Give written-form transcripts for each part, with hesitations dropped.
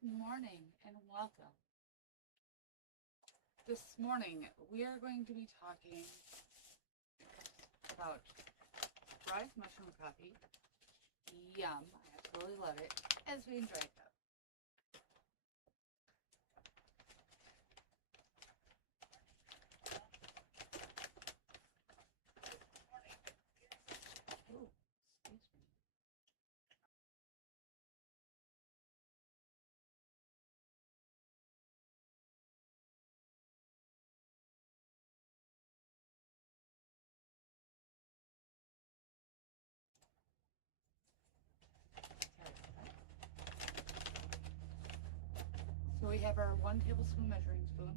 Good morning and welcome. This morning we are going to be talking about Ryze mushroom coffee. Yum, I absolutely love it as we enjoy it though. Ooh, excuse me. So we have our 1 tablespoon measuring spoon.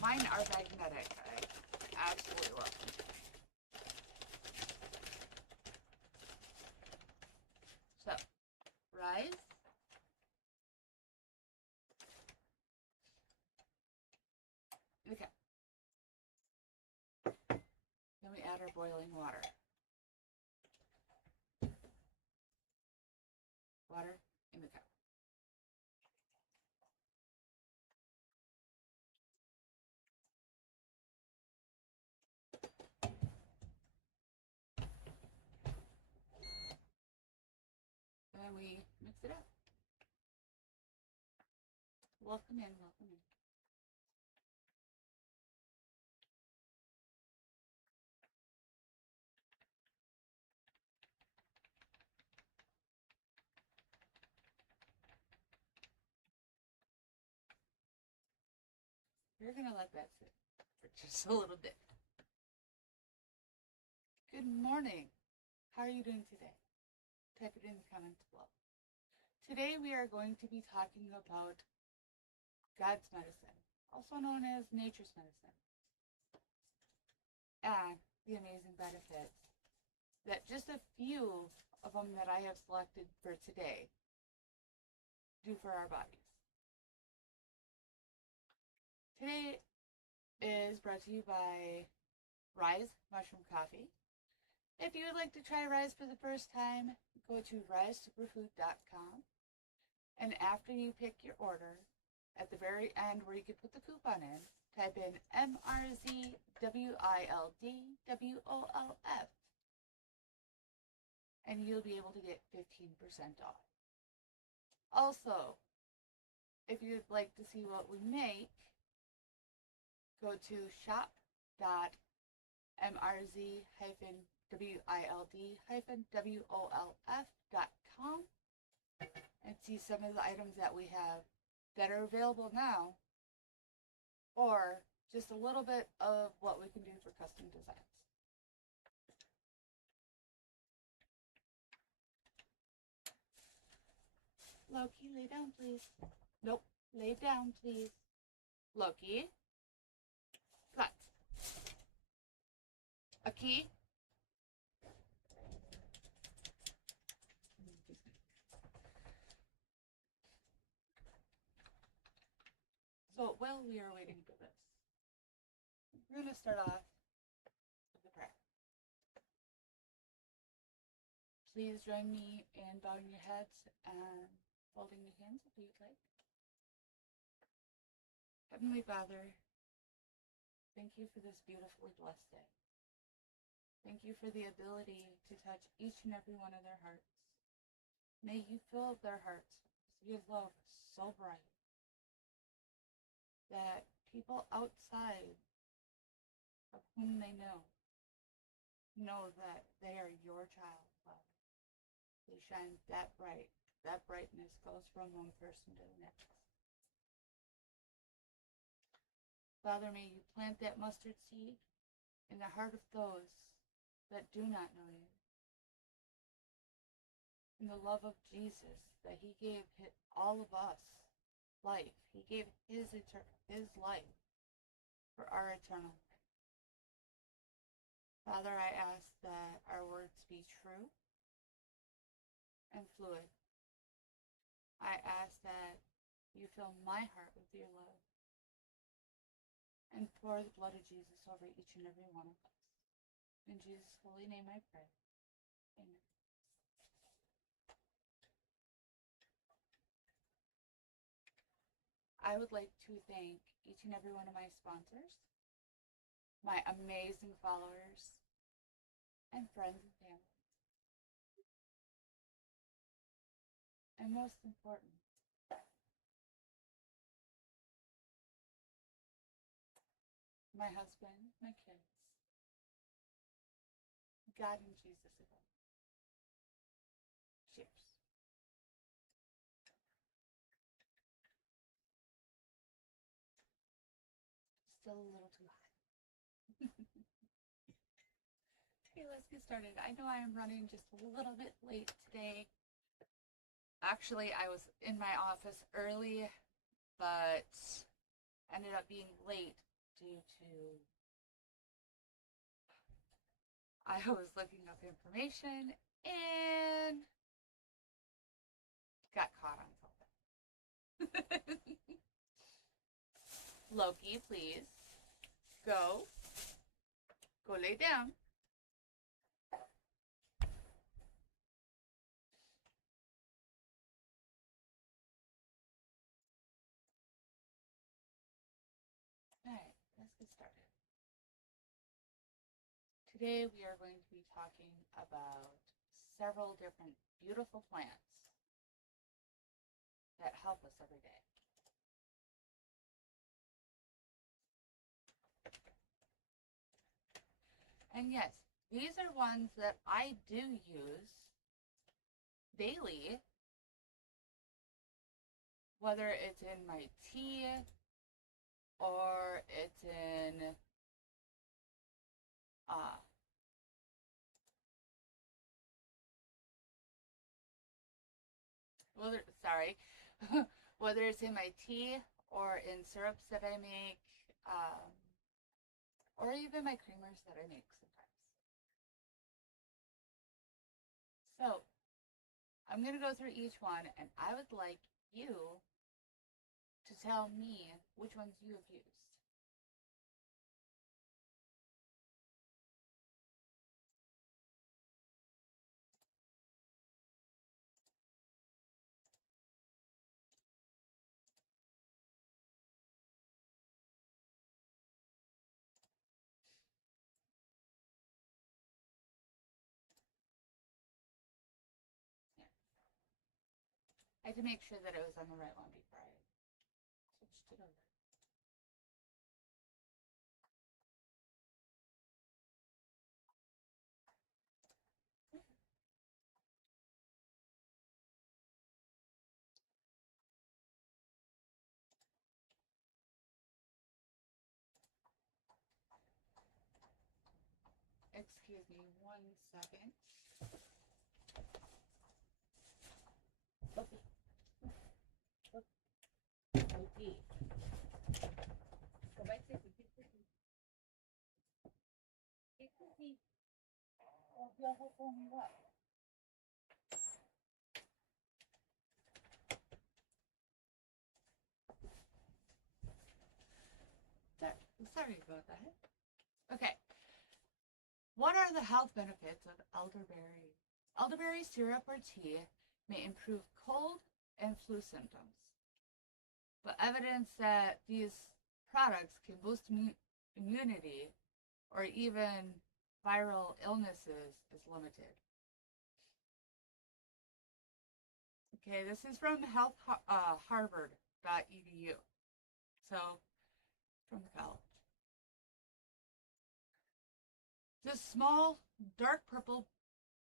Mine are magnetic. I absolutely love them. So, Ryze. Okay. Then we add our boiling water. Water in the cup. And we mix it up. Welcome in, welcome in. We're gonna let that sit for just a little bit. Good morning. How are you doing today? Type it in the comments below. Today we are going to be talking about God's medicine, also known as nature's medicine, and the amazing benefits that just a few of them that I have selected for today do for our bodies. Today is brought to you by Ryze Mushroom Coffee. If you would like to try Ryze for the first time, go to ryzesuperfood.com, and after you pick your order, at the very end where you can put the coupon in, type in Mrz-Wild-Wolf, and you'll be able to get 15% off. Also, if you'd like to see what we make, go to shop.mrz-wild-wolf.com and see some of the items that we have that are available now, or just a little bit of what we can do for custom designs. Loki, lay down, please. Nope, lay down, please. Loki. Cut. A key. So while we are waiting for this, we're going to start off with a prayer. Please join me in bowing your heads and folding your hands if you'd like. Heavenly Father, thank you for this beautifully blessed day. Thank you for the ability to touch each and every one of their hearts. May you fill their hearts with your love so bright that people outside of whom they know that they are your child, Father. They shine that bright. That brightness goes from one person to the next. Father, may you plant that mustard seed in the heart of those that do not know you. In the love of Jesus, that he gave all of us life. He gave his life for our eternal life. Father, I ask that our words be true and fluid. I ask that you fill my heart with your love and pour the blood of Jesus over each and every one of us. In Jesus' holy name I pray. Amen. I would like to thank each and every one of my sponsors, my amazing followers, and friends and family. And most important, my husband, my kids, God and Jesus above. Cheers. Still a little too hot. Okay, let's get started. I know I am running just a little bit late today. Actually, I was in my office early, but ended up being late due to I was looking up information and got caught on something. Loki, please go lay down. All right, let's get started. Today we are going to be talking about several different beautiful plants that help us every day. And yes, these are ones that I do use daily, whether it's in my tea or it's in whether it's in my tea or in syrups that I make, or even my creamers that I make sometimes. So I'm going to go through each one, and I would like you to tell me which ones you have used. I had to make sure that it was on the right one before I switched it over. Excuse me 1 second. Okay. Okay. Go back to the cookie. Cookie. Sorry about that. Okay. What are the health benefits of elderberry? Elderberry syrup or tea may improve cold and flu symptoms, but evidence that these products can boost immunity or even viral illnesses is limited. Okay, this is from harvard.edu, so from the college. The small, dark purple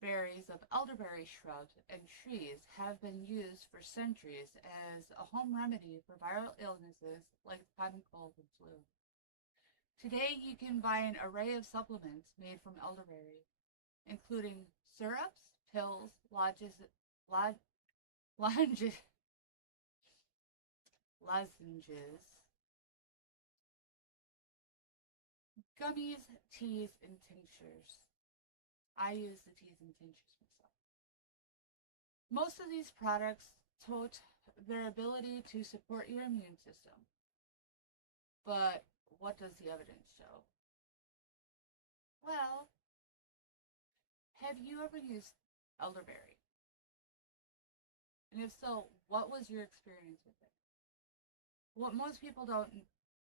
berries of elderberry shrubs and trees have been used for centuries as a home remedy for viral illnesses like common cold and flu. Today, you can buy an array of supplements made from elderberry, including syrups, pills, lozenges, gummies, teas, and tinctures. I use the teas and tinctures myself. Most of these products tout their ability to support your immune system. But what does the evidence show? Well, have you ever used elderberry? And if so, what was your experience with it? what most people don't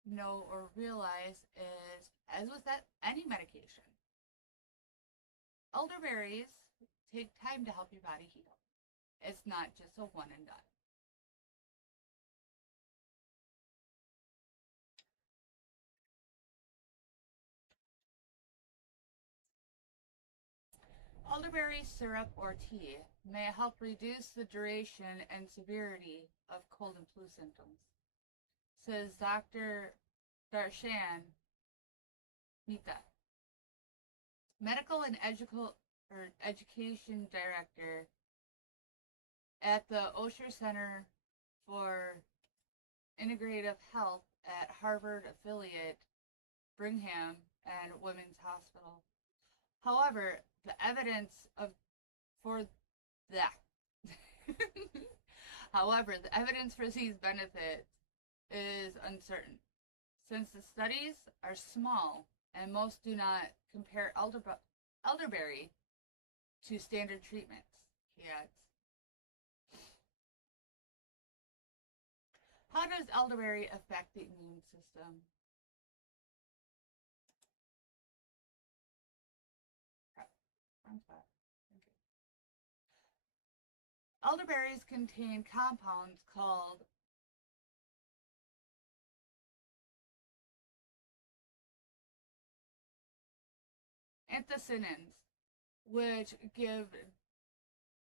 know or realize is, as with any medication, elderberries take time to help your body heal. It's not just a one and done. Elderberry syrup or tea may help reduce the duration and severity of cold and flu symptoms, says Dr. Darshan Mehta, Medical and Education Director at the Osher Center for Integrative Health at Harvard affiliate Brigham and Women's Hospital. However, the evidence for that However, the evidence for these benefits is uncertain, since the studies are small and most do not compare elderberry to standard treatments, he adds. How does elderberry affect the immune system? Elderberries contain compounds called anthocyanins, which give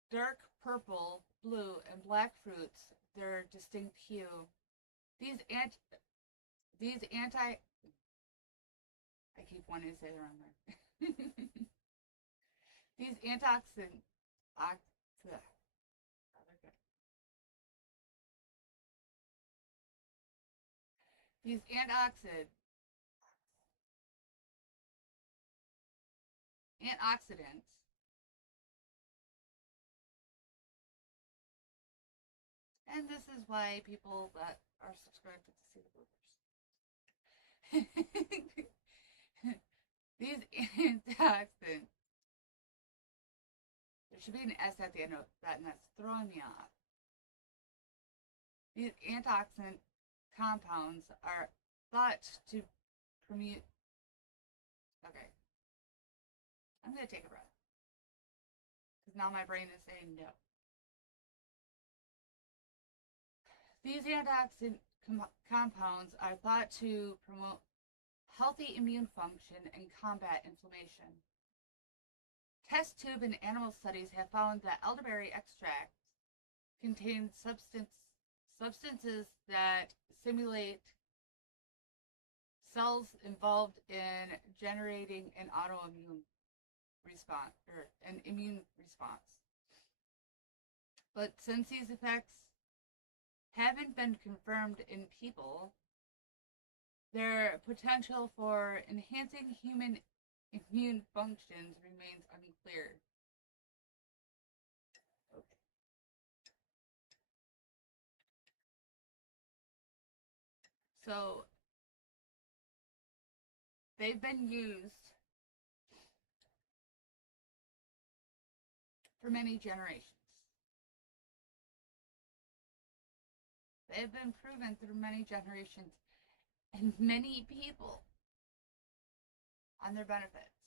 dark purple, blue, and black fruits their distinct hue. These anti I keep wanting to say the wrong word. These antioxidants These antioxidants and this is why people that are subscribed get to see the bloopers. These antioxidants, there should be an S at the end of that, and that's throwing me off. These antioxidant compounds are thought to promote. Okay, I'm going to take a breath, because now my brain is saying no. These antioxidant compounds are thought to promote healthy immune function and combat inflammation. Test tube and animal studies have found that elderberry extracts contain substances that stimulate cells involved in generating an autoimmune response or an immune response. But since these effects haven't been confirmed in people, their potential for enhancing human immune functions remains unclear. Okay. So, they've been used for many generations. They've been proven through many generations and many people on their benefits.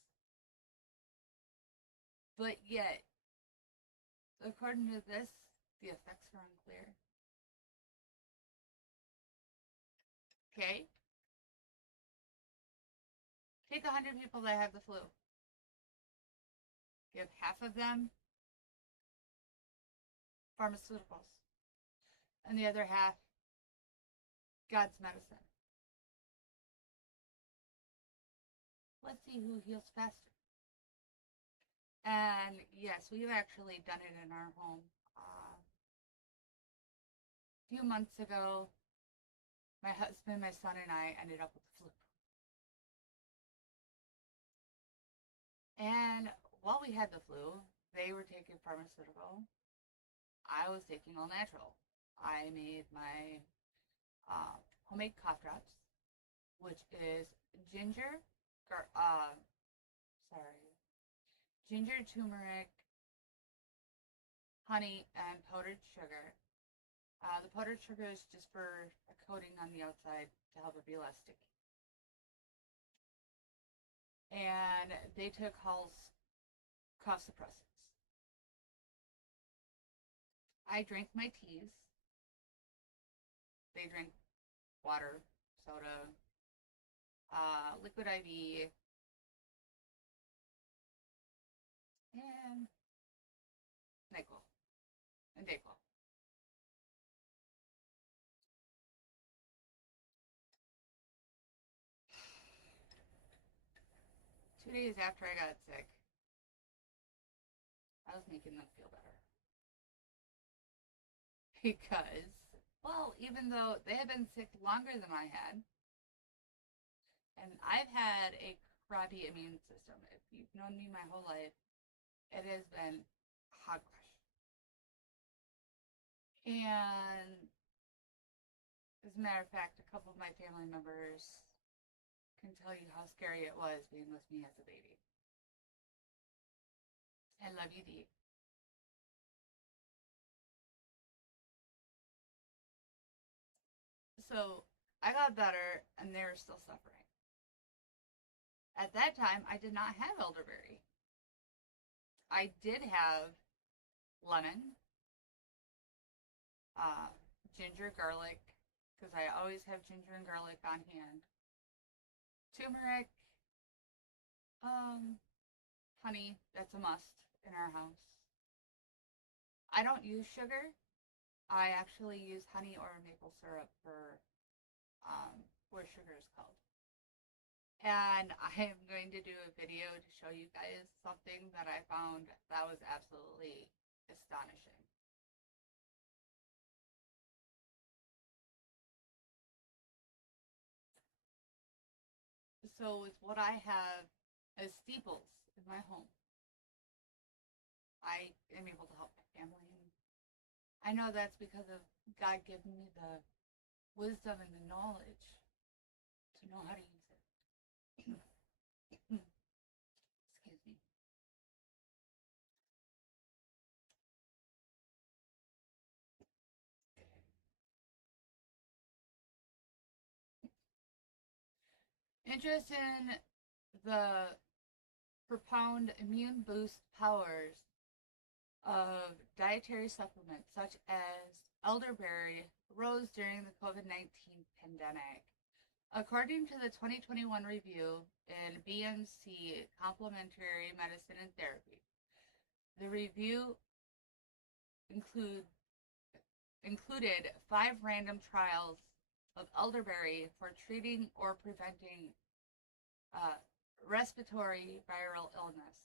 But yet, according to this, the effects are unclear. Okay? Take 100 people that have the flu. Give half of them pharmaceuticals, and the other half God's medicine. Let's see who heals faster. And yes, we've actually done it in our home. A few months ago, my husband, my son, and I ended up with the flu. And while we had the flu, they were taking pharmaceutical. I was taking all natural. I made my homemade cough drops, which is ginger, turmeric, honey, and powdered sugar. The powdered sugar is just for a coating on the outside to help it be less sticky. And they took Hall's cough suppressants. I drank my teas. They drank water, soda, liquid IV, and NyQuil and DayQuil. 2 days after I got sick, I was making them feel better. Because, well, even though they had been sick longer than I had, and I've had a crappy immune system. If you've known me my whole life, it has been hogwash. And as a matter of fact, a couple of my family members can tell you how scary it was being with me as a baby. I love you, Dee. So I got better, and they were still suffering. At that time, I did not have elderberry. I did have lemon, ginger, garlic, because I always have ginger and garlic on hand, turmeric, honey, that's a must in our house. I don't use sugar. I actually use honey or maple syrup for where sugar is called. And I am going to do a video to show you guys something that I found that was absolutely astonishing. So with what I have as steeples in my home, I am able to help my family. I know that's because of God giving me the wisdom and the knowledge to know how to use it. Excuse me. Interest in the propound immune boost powers of dietary supplements such as elderberry rose during the COVID-19 pandemic. According to the 2021 review in BMC Complementary Medicine and Therapy, the review included 5 random trials of elderberry for treating or preventing respiratory viral illness.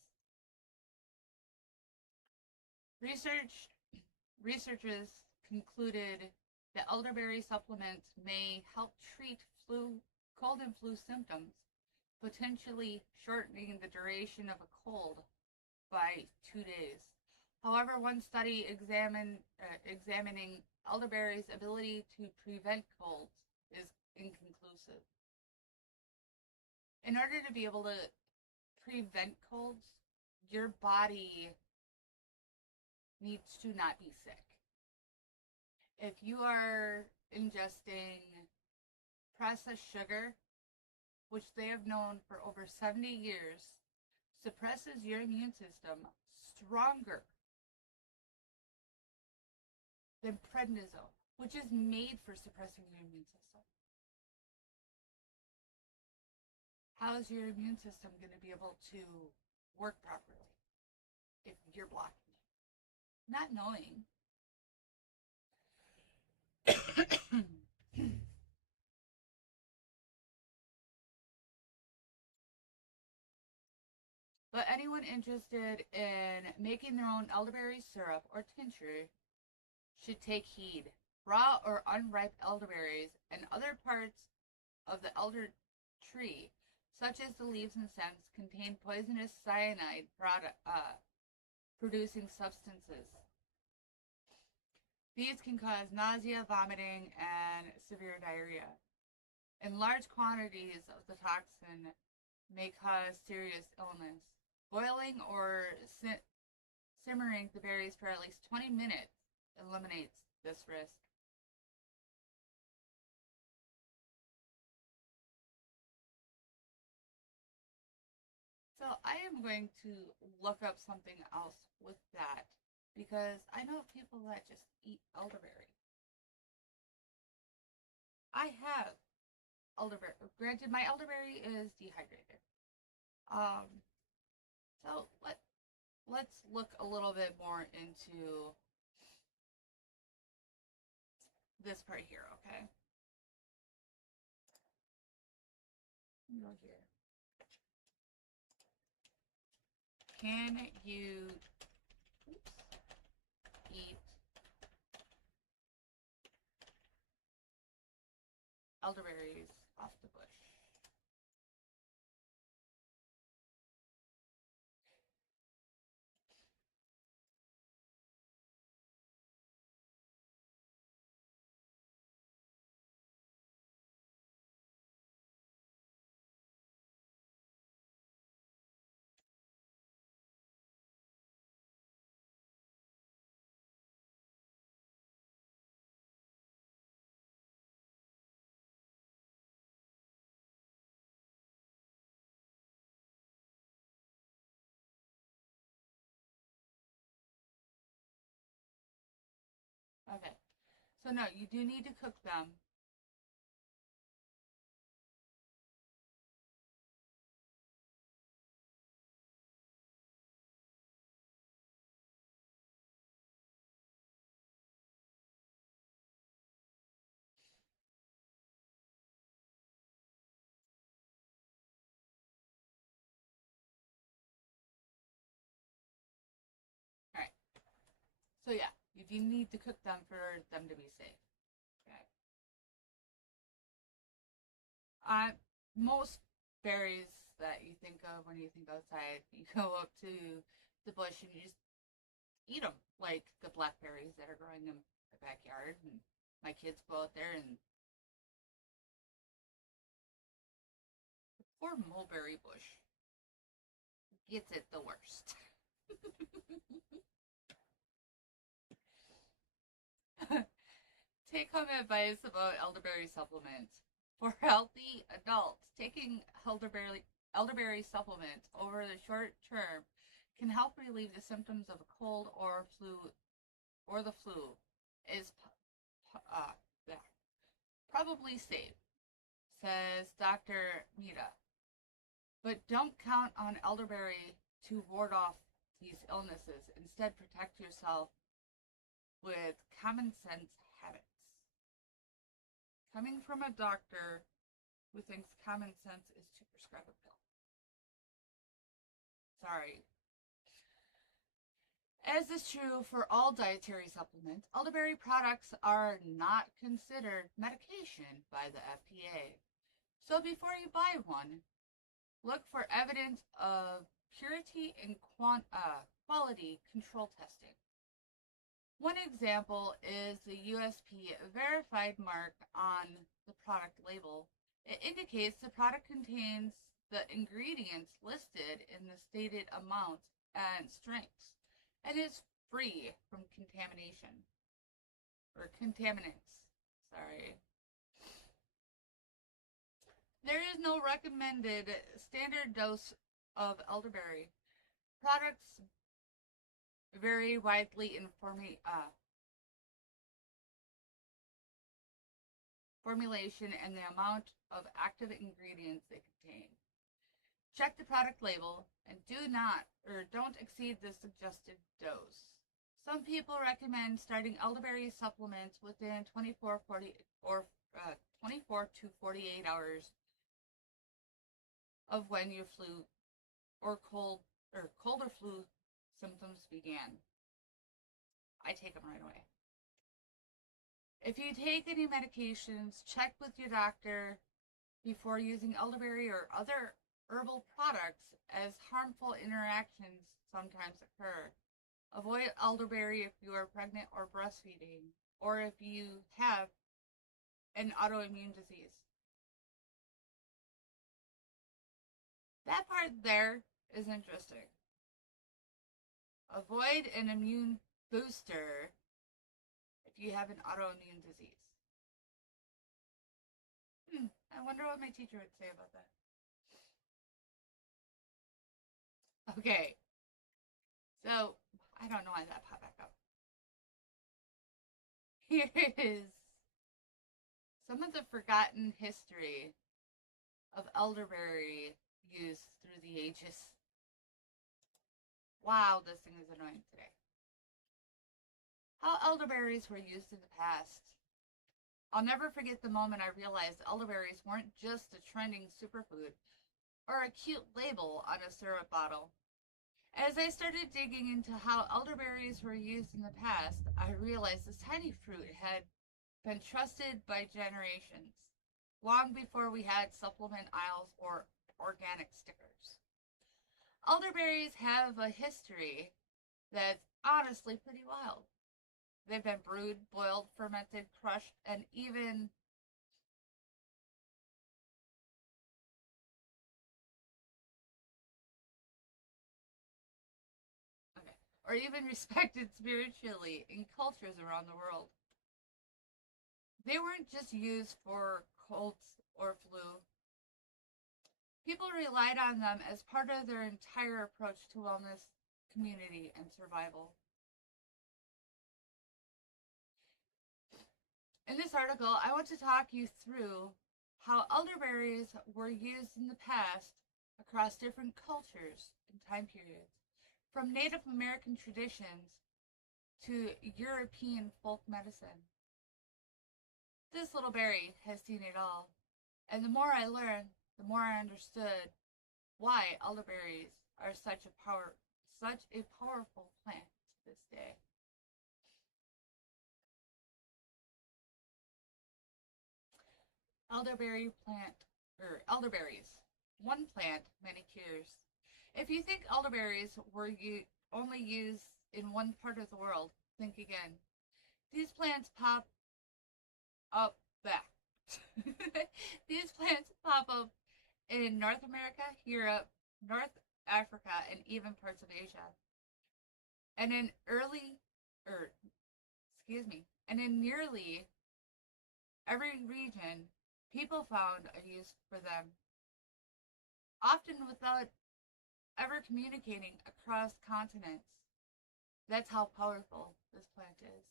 Researchers concluded that elderberry supplements may help treat cold and flu symptoms, potentially shortening the duration of a cold by 2 days. However, one study examining elderberry's ability to prevent colds is inconclusive. In order to be able to prevent colds, your body needs to not be sick. If you are ingesting processed sugar, which they have known for over 70 years, suppresses your immune system stronger than prednisone, which is made for suppressing your immune system. How is your immune system going to be able to work properly if you're blocking it? Not knowing. But anyone interested in making their own elderberry syrup or tincture should take heed. Raw or unripe elderberries and other parts of the elder tree, such as the leaves and stems, contain poisonous cyanide producing substances. These can cause nausea, vomiting, and severe diarrhea. In large quantities of the toxin may cause serious illness. Boiling or simmering the berries for at least 20 minutes eliminates this risk. So I am going to look up something else with that because I know people that just eat elderberry. I have elderberry. Granted, my elderberry is dehydrated. Um, so let's look a little bit more into this part here, okay? Go here. Can you eat elderberries off the bush? Okay. So no, you do need to cook them. All right. So yeah, you do need to cook them for them to be safe. Okay. Most berries that you think of when you think outside, you go up to the bush and you just eat them, like the blackberries that are growing in my backyard. And my kids go out there, and the poor mulberry bush gets it the worst. Take home advice about elderberry supplements. For healthy adults, taking elderberry supplements over the short term can help relieve the symptoms of a cold or the flu. Is uh, probably safe, says Dr. Mita. But don't count on elderberry to ward off these illnesses. Instead, protect yourself with common sense habits. Coming from a doctor who thinks common sense is to prescribe a pill. Sorry. As is true for all dietary supplements, elderberry products are not considered medication by the FDA. So before you buy one, look for evidence of purity and quality control testing. One example is the USP verified mark on the product label. It indicates the product contains the ingredients listed in the stated amounts and strengths and is free from contamination or contaminants. Sorry. There is no recommended standard dose of elderberry. Products vary widely in formulation and the amount of active ingredients they contain. Check the product label and don't exceed the suggested dose. Some people recommend starting elderberry supplements within 24 to 48 hours of when your flu or cold or flu symptoms began. I take them right away. If you take any medications, check with your doctor before using elderberry or other herbal products, as harmful interactions sometimes occur. Avoid elderberry if you are pregnant or breastfeeding, or if you have an autoimmune disease. That part there is interesting. Avoid an immune booster if you have an autoimmune disease. I wonder what my teacher would say about that. Okay, so I don't know why that popped back up. Here is some of the forgotten history of elderberry use through the ages. Wow, this thing is annoying today. How elderberries were used in the past. I'll never forget the moment I realized elderberries weren't just a trending superfood or a cute label on a syrup bottle. As I started digging into how elderberries were used in the past, I realized this tiny fruit had been trusted by generations, long before we had supplement aisles or organic stickers. Elderberries have a history that's honestly pretty wild. They've been brewed, boiled, fermented, crushed, and even okay, or even respected spiritually in cultures around the world. They weren't just used for colds or flu. People relied on them as part of their entire approach to wellness, community, and survival. In this article, I want to talk you through how elderberries were used in the past across different cultures and time periods, from Native American traditions to European folk medicine. This little berry has seen it all, and the more I learned, the more I understood why elderberries are such a powerful plant to this day. Elderberry plant elderberries. One plant, many cures. If you think elderberries were only used in one part of the world, think again. These plants pop up back. These plants pop up in North America, Europe, North Africa, and even parts of Asia. And in early, or excuse me, and in nearly every region, people found a use for them, often without ever communicating across continents. That's how powerful this plant is.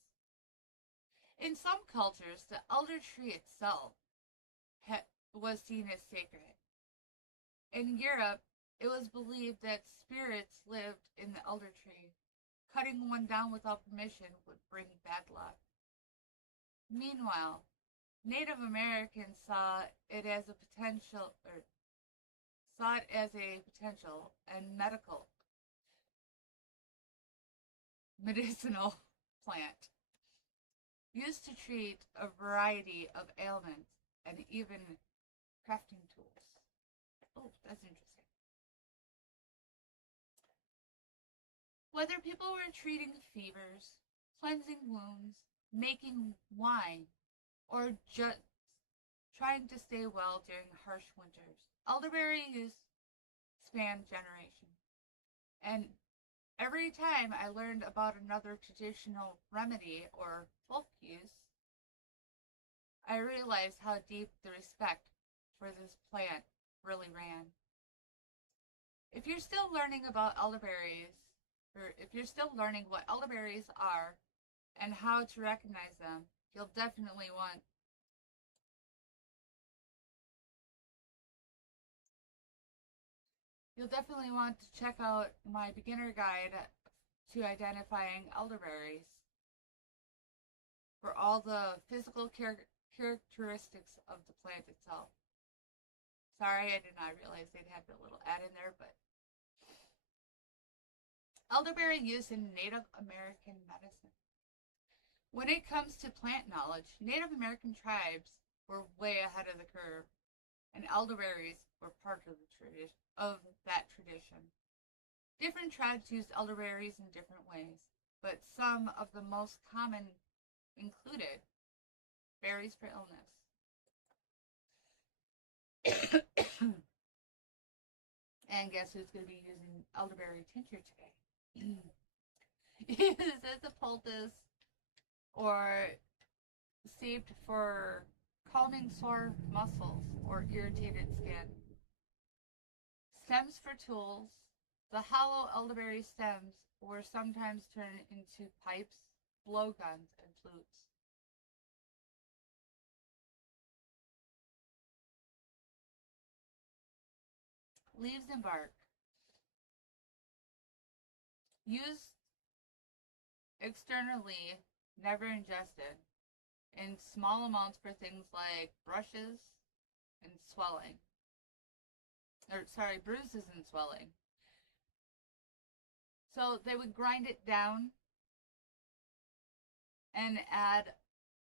In some cultures, the elder tree itself was seen as sacred. In Europe, it was believed that spirits lived in the elder tree. Cutting one down without permission would bring bad luck. Meanwhile, Native Americans saw it as a potential and medicinal plant used to treat a variety of ailments and even crafting tools. Oh, that's interesting. Whether people were treating fevers, cleansing wounds, making wine, or just trying to stay well during harsh winters, elderberry use spanned generations. And every time I learned about another traditional remedy or folk use, I realized how deep the respect for this plant really ran. If you're still learning about elderberries, or if you're still learning what elderberries are and how to recognize them, you'll definitely want to check out my beginner guide to identifying elderberries for all the physical characteristics of the plant itself. Sorry, I did not realize they'd have the little ad in there, but elderberry use in Native American medicine. When it comes to plant knowledge, Native American tribes were way ahead of the curve, and elderberries were part of that tradition. Different tribes used elderberries in different ways, but some of the most common included berries for illness. And guess who's going to be using elderberry tincture today? Used as a poultice or steeped for calming sore muscles or irritated skin. Stems for tools, The hollow elderberry stems were sometimes turned into pipes, blowguns, and flutes. Leaves and bark. Used externally, never ingested, in small amounts for things like brushes and swelling. Bruises and swelling. So they would grind it down and add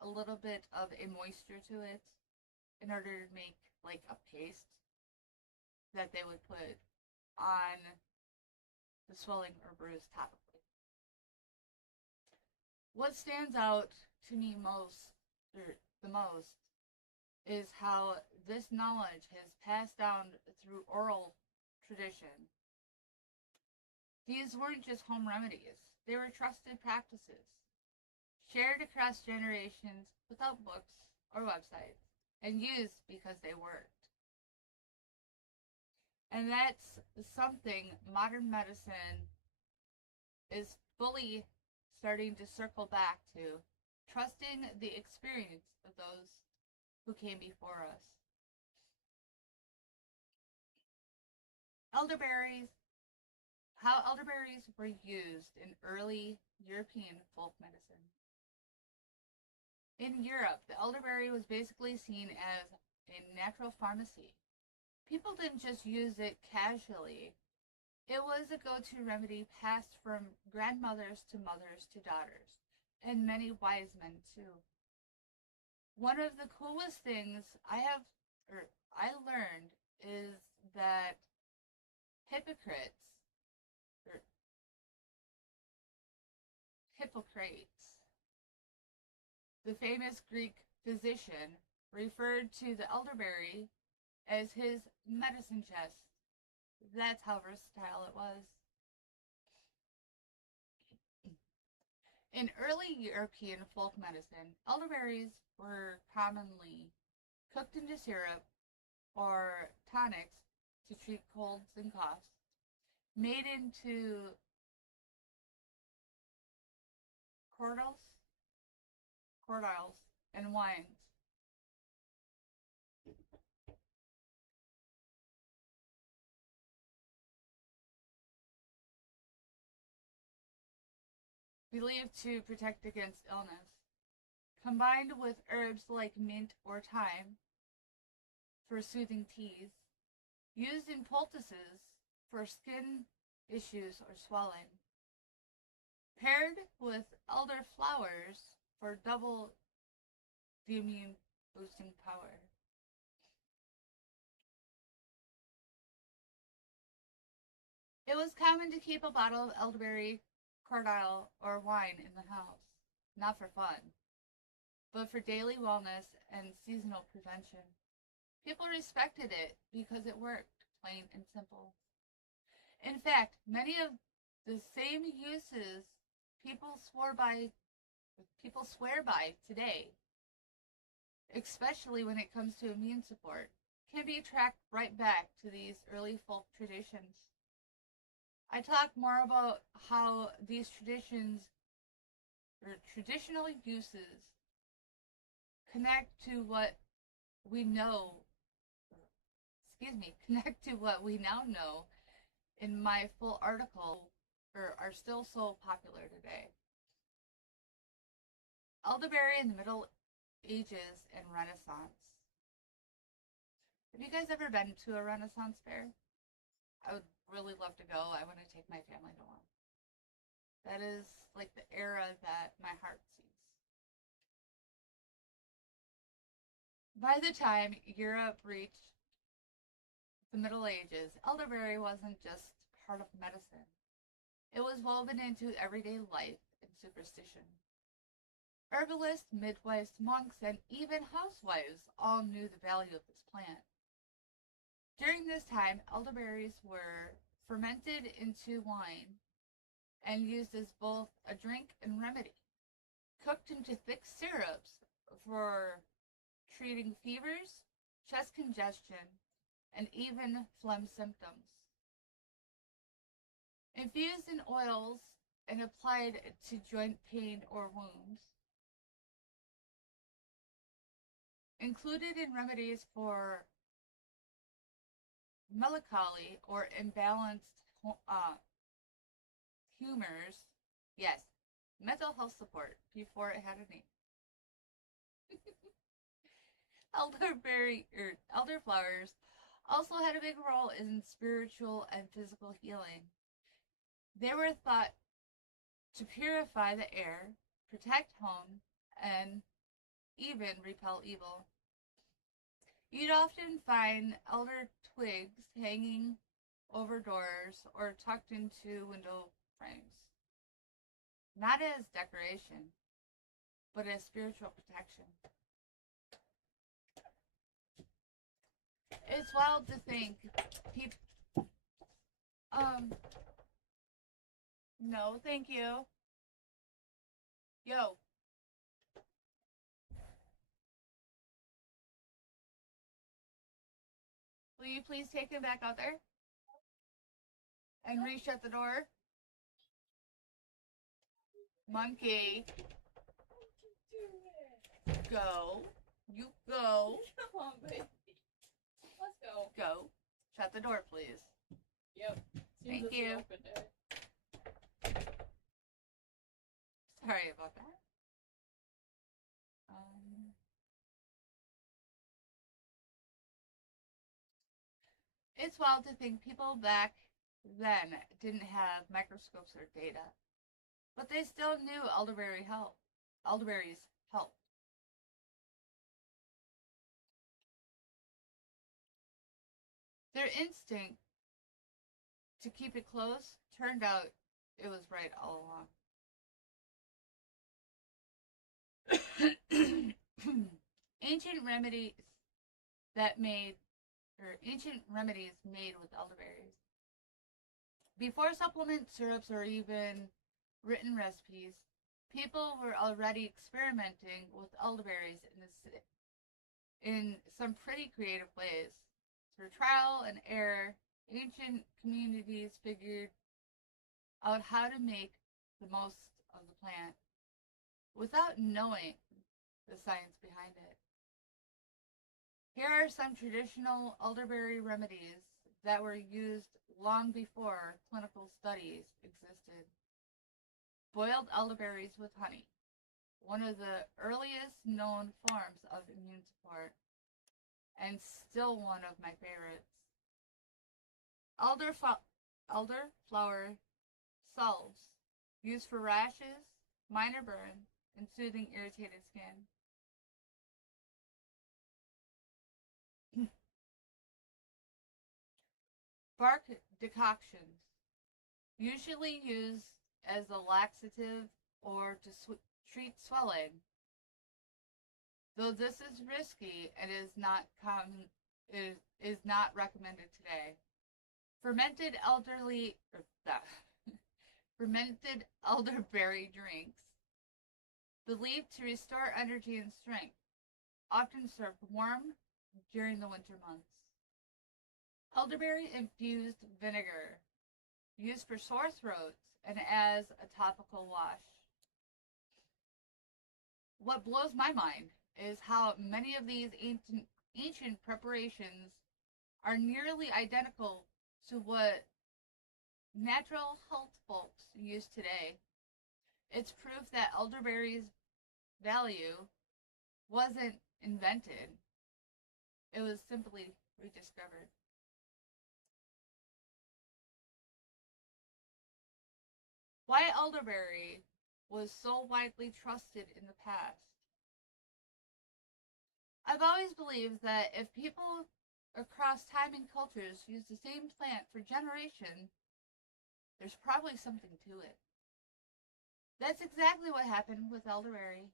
a little bit of a moisture to it in order to make like a paste that they would put on the swelling or bruise topically. What stands out to me the most, is how this knowledge has passed down through oral tradition. These weren't just home remedies, they were trusted practices, shared across generations without books or websites, and used because they worked. And that's something modern medicine is fully starting to circle back to, trusting the experience of those who came before us. Elderberries. How elderberries were used in early European folk medicine. In Europe, the elderberry was basically seen as a natural pharmacy. People didn't just use it casually. It was a go-to remedy passed from grandmothers to mothers to daughters, and many wise men too. One of the coolest things I learned is that Hippocrates, the famous Greek physician, referred to the elderberry as his medicine chest. That's how versatile it was. In early European folk medicine, elderberries were commonly cooked into syrup or tonics to treat colds and coughs, made into cordials, and wines. Believed to protect against illness. Combined with herbs like mint or thyme for soothing teas, used in poultices for skin issues or swelling, paired with elder flowers for double the immune boosting power. It was common to keep a bottle of elderberry, cordial, or wine in the house, not for fun, but for daily wellness and seasonal prevention. People respected it because it worked, plain and simple. In fact, many of the same uses people swear by today, especially when it comes to immune support, can be tracked right back to these early folk traditions. I talk more about how these traditions or traditional uses connect to what we know, connect to what we now know in my full article, or are still so popular today. Elderberry in the Middle Ages and Renaissance. Have you guys ever been to a Renaissance fair? I would really love to go. I want to take my family to one. That is like the era that my heart sees. By the time Europe reached the Middle Ages, elderberry wasn't just part of medicine. It was woven into everyday life and superstition. Herbalists, midwives, monks, and even housewives all knew the value of this plant. During this time, elderberries were fermented into wine and used as both a drink and remedy, cooked into thick syrups for treating fevers, chest congestion, and even phlegm symptoms. infused in oils and applied to joint pain or wounds. Included in remedies for melancholy or imbalanced humors. Yes, mental health support before it had a name. Elderberry or elderflowers also had a big role in spiritual and physical healing. They were thought to purify the air, protect home, and even repel evil. You'd often find elder twigs hanging over doors or tucked into window frames. Not as decoration, but as spiritual protection. It's wild to think people. No, thank you. Yo. Will you please take him back out there? And re-shut the door? Monkey. Go. You go. Come on, baby. Let's go. Go. Shut the door, please. Yep. Thank you. Sorry about that. It's wild to think people back then didn't have microscopes or data, but they still knew elderberries helped. Their instinct to keep it close turned out it was right all along. Ancient remedies made with elderberries. Before supplement syrups or even written recipes, people were already experimenting with elderberries in some pretty creative ways. Through trial and error, ancient communities figured out how to make the most of the plant without knowing the science behind it. Here are some traditional elderberry remedies that were used long before clinical studies existed. Boiled elderberries with honey, one of the earliest known forms of immune support, and still one of my favorites. Elderflower salves, used for rashes, minor burns, and soothing irritated skin. Bark decoctions, usually used as a laxative or to treat swelling. Though this is risky and is not recommended today. Fermented elderberry drinks, believed to restore energy and strength, often served warm during the winter months. Elderberry infused vinegar, used for sore throats and as a topical wash. What blows my mind is how many of these ancient preparations are nearly identical to what natural health folks use today. It's proof that elderberry's value wasn't invented. It was simply rediscovered. Why elderberry was so widely trusted in the past. I've always believed that if people across time and cultures use the same plant for generations, there's probably something to it. That's exactly what happened with elderberry.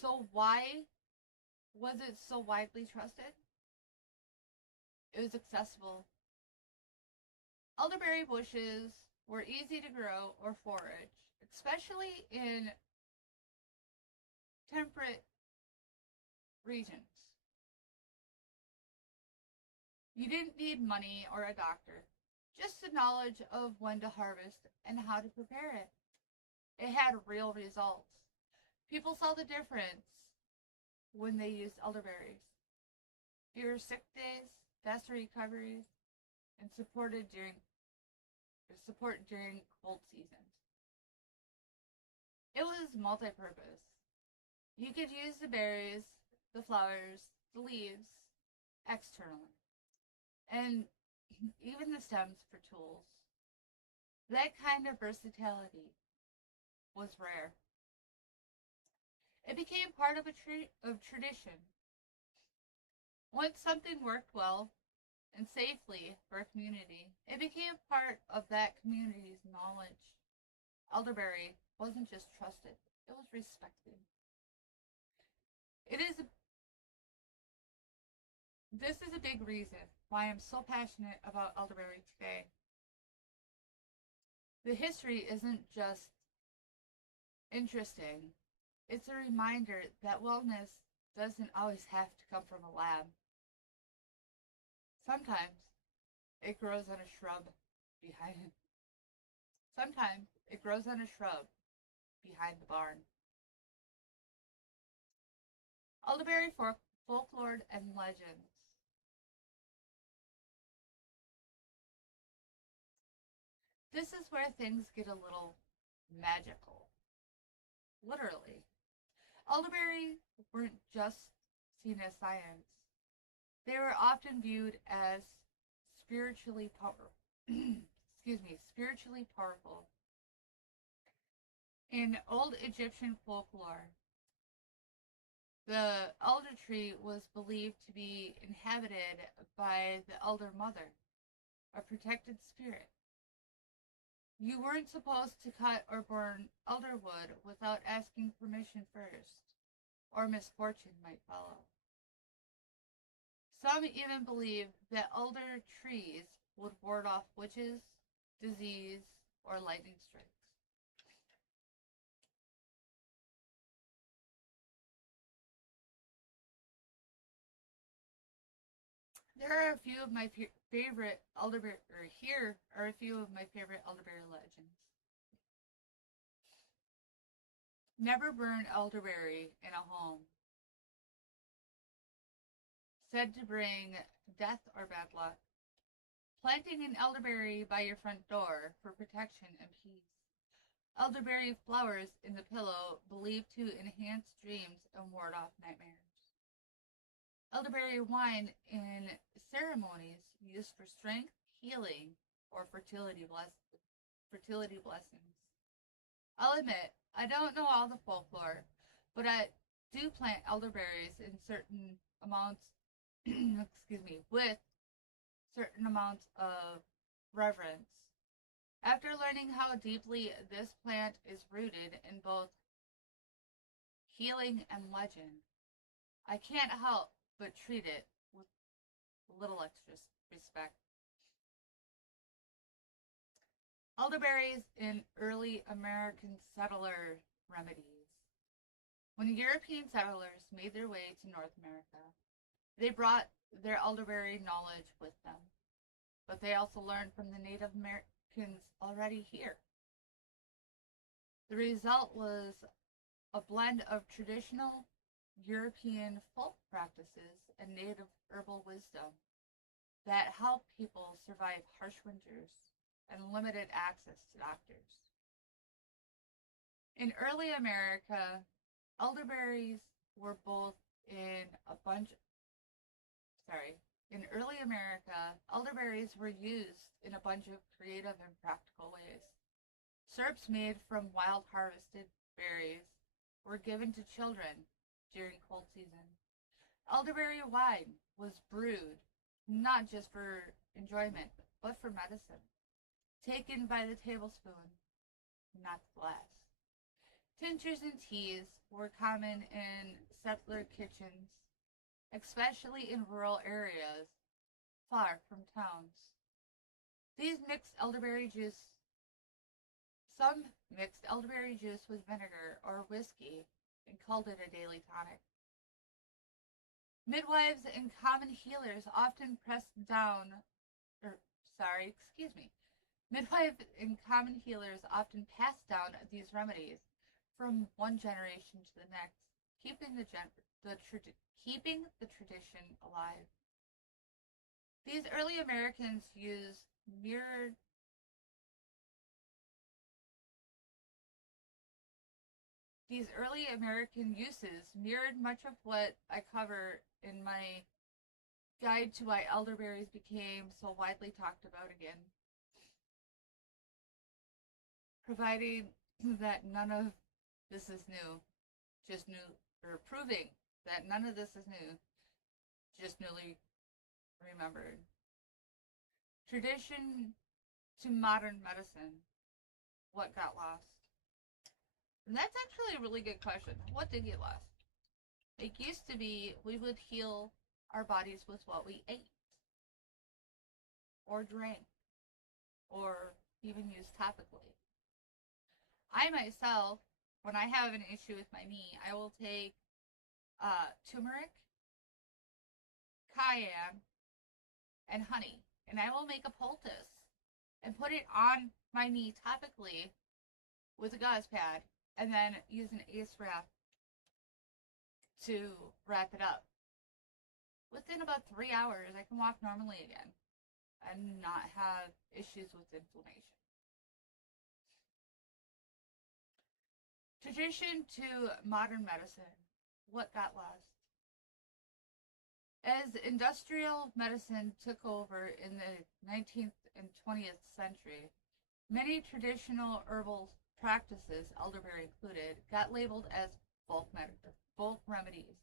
So why was it so widely trusted? It was accessible. Elderberry bushes were easy to grow or forage, especially in temperate regions. You didn't need money or a doctor. just the knowledge of when to harvest and how to prepare it. It had real results. People saw the difference when they used elderberries. Fewer sick days, faster recoveries, and support during cold seasons. It was multi-purpose. You could use the berries, the flowers, the leaves externally, and even the stems for tools. That kind of versatility was rare. It became part of of tradition. Once something worked well and safely for a community, it became part of that community's knowledge. Elderberry wasn't just trusted, it was respected. It is a, this is a big reason why I'm so passionate about elderberry today. The history isn't just interesting, it's a reminder that wellness doesn't always have to come from a lab. Sometimes it grows on a shrub behind Sometimes it grows on a shrub behind the barn. Elderberry folklore and legends. This is where things get a little magical. Literally. Elderberry weren't just seen as science. They were often viewed as spiritually spiritually powerful. In old Egyptian folklore, the elder tree was believed to be inhabited by the elder mother, a protected spirit. You weren't supposed to cut or burn elder wood without asking permission first, or misfortune might follow. Some even believed that elder trees would ward off witches, disease, or lightning strikes. There are a few of my favorite elderberry, or here are a few of my favorite elderberry legends. Never burn elderberry in a home. Said to bring death or bad luck. Planting an elderberry by your front door for protection and peace. Elderberry flowers in the pillow believed to enhance dreams and ward off nightmares. Elderberry wine in ceremonies used for strength, healing, or fertility blessings. I'll admit, I don't know all the folklore, but I do plant elderberries in certain amounts, with certain amounts of reverence. After learning how deeply this plant is rooted in both healing and legend, I can't help but treat it with a little extra respect. Elderberries in early American settler remedies. When European settlers made their way to North America, they brought their elderberry knowledge with them, but they also learned from the Native Americans already here. The result was a blend of traditional European folk practices and native herbal wisdom that helped people survive harsh winters and limited access to doctors. In early America, elderberries were both in early America, elderberries were used in a bunch of creative and practical ways. Syrups made from wild harvested berries were given to children during cold season. Elderberry wine was brewed not just for enjoyment, but for medicine, taken by the tablespoon, not the glass. Tinctures and teas were common in settler kitchens, especially in rural areas far from towns. Some mixed elderberry juice with vinegar or whiskey and called it a daily tonic. Midwives and common healers often excuse me. Midwives and common healers often pass down these remedies from one generation to the next, keeping keeping the tradition alive. These early Americans used mirrored These early American uses mirrored much of what I cover in my guide to why elderberries became so widely talked about again, providing that none of this is new, just new, or proving that none of this is new, just newly remembered. Tradition to modern medicine, what got lost? And that's actually a really good question. What did get lost? It used to be we would heal our bodies with what we ate, or drank, or even used topically. I myself, when I have an issue with my knee, I will take turmeric, cayenne, and honey, and I will make a poultice and put it on my knee topically with a gauze pad, and then use an ace wrap to wrap it up. Within about 3 hours, I can walk normally again and not have issues with inflammation. Tradition to modern medicine, what got lost? As industrial medicine took over in the 19th and 20th century, many traditional herbal practices, elderberry included, got labeled as bulk remedies.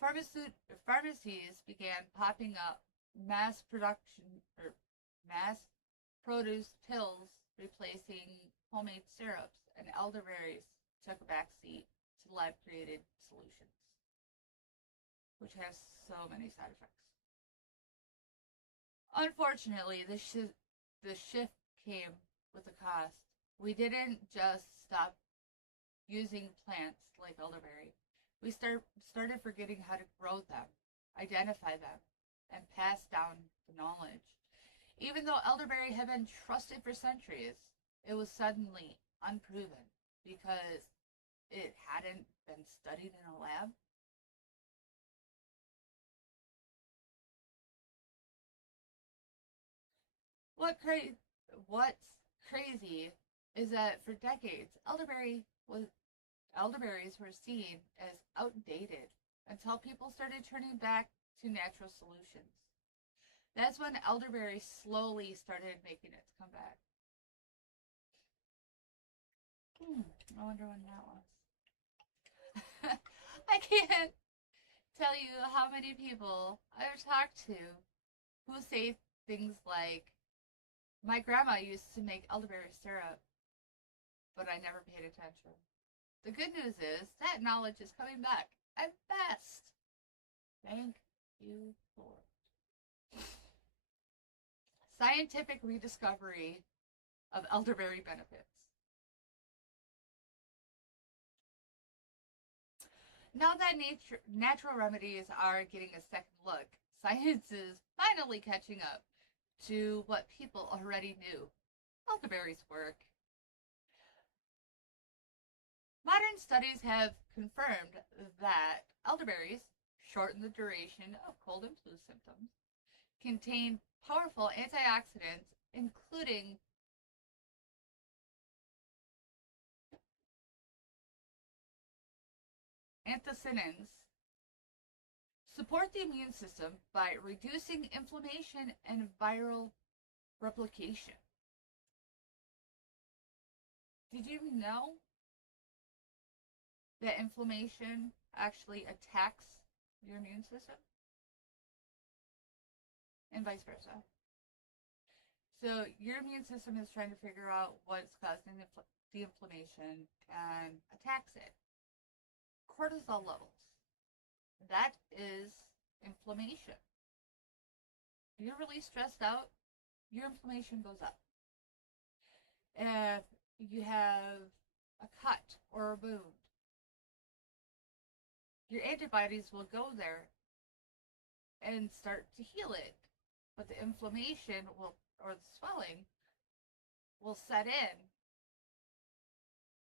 Pharmacies began popping up, mass produced pills replacing homemade syrups, and elderberries took a backseat to lab created solutions, which has so many side effects. Unfortunately, the shift came with a cost. We didn't just stop using plants like elderberry. We started forgetting how to grow them, identify them, and pass down the knowledge. Even though elderberry had been trusted for centuries, it was suddenly unproven because it hadn't been studied in a lab. What's crazy is that for decades, elderberries were seen as outdated until people started turning back to natural solutions. That's when elderberry slowly started making its comeback. I wonder when that was. I can't tell you how many people I've talked to who say things like, my grandma used to make elderberry syrup, but I never paid attention. The good news is that knowledge is coming back and fast. Thank you, Lord. Scientific rediscovery of elderberry benefits. Now that natural remedies are getting a second look, science is finally catching up to what people already knew. Elderberries work. Modern studies have confirmed that elderberries shorten the duration of cold and flu symptoms, contain powerful antioxidants, including anthocyanins, support the immune system by reducing inflammation and viral replication. Did you know that inflammation actually attacks your immune system? And vice versa. So your immune system is trying to figure out what's causing the inflammation and attacks it. Cortisol levels. That is inflammation. If you're really stressed out, your inflammation goes up. If you have a cut or a wound, your antibodies will go there and start to heal it. but the inflammation will, or the swelling, will set in,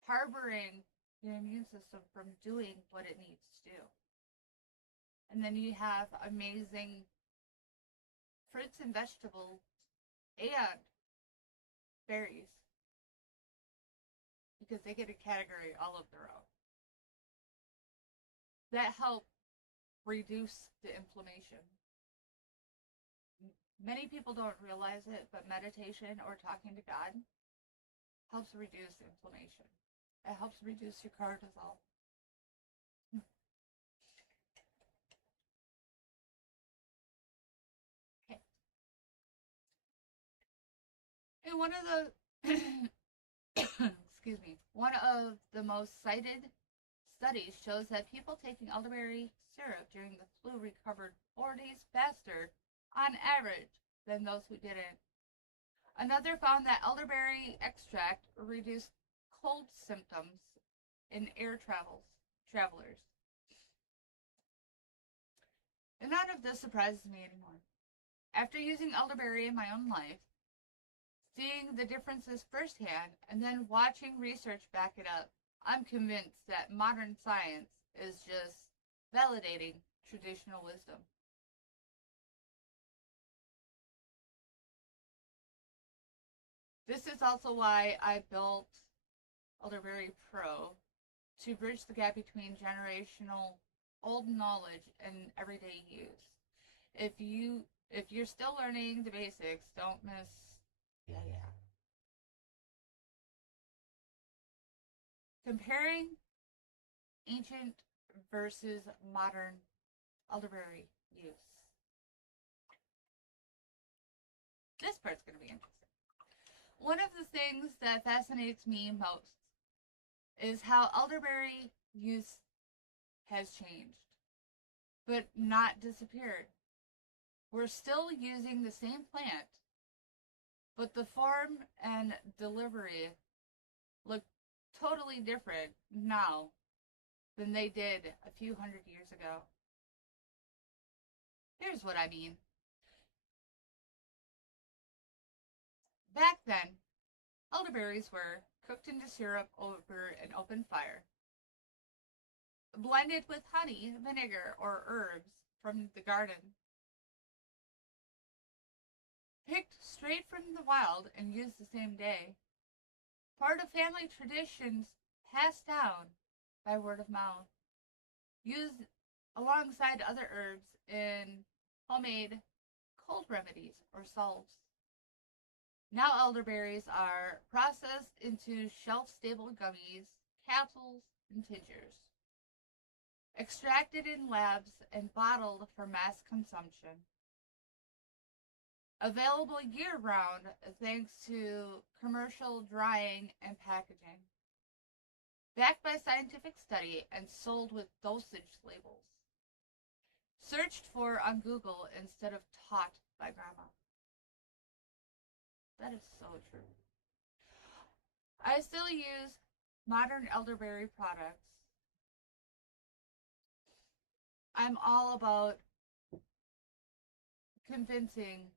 harboring your immune system from doing what it needs to do. And then you have amazing fruits and vegetables and berries, because they get a category all of their own that help reduce the inflammation. Many people don't realize it, but meditation or talking to God helps reduce inflammation. It helps reduce your cortisol. Okay. And one of the excuse me, one of the most cited studies shows that people taking elderberry syrup during the flu recovered 4 days faster on average than those who didn't. Another found that elderberry extract reduced cold symptoms in air travelers. And none of this surprises me anymore. After using elderberry in my own life, seeing the differences firsthand, and then watching research back it up, I'm convinced that modern science is just validating traditional wisdom. This is also why I built Elderberry Pro, to bridge the gap between generational old knowledge and everyday use. If you're still learning the basics, don't miss. Yeah. Comparing ancient versus modern elderberry use. This part's going to be interesting. One of the things that fascinates me most is how elderberry use has changed, but not disappeared. We're still using the same plant, but the form and delivery look totally different now than they did a few hundred years ago. Here's what I mean. Back then, elderberries were cooked into syrup over an open fire, blended with honey, vinegar, or herbs from the garden, picked straight from the wild and used the same day. Part of family traditions passed down by word of mouth, used alongside other herbs in homemade cold remedies or salves. Now elderberries are processed into shelf-stable gummies, capsules, and tinctures, extracted in labs and bottled for mass consumption. Available year-round thanks to commercial drying and packaging. Backed by scientific study and sold with dosage labels. Searched for on Google instead of taught by Grandma. That is so true. I still use modern elderberry products. I'm all about convincing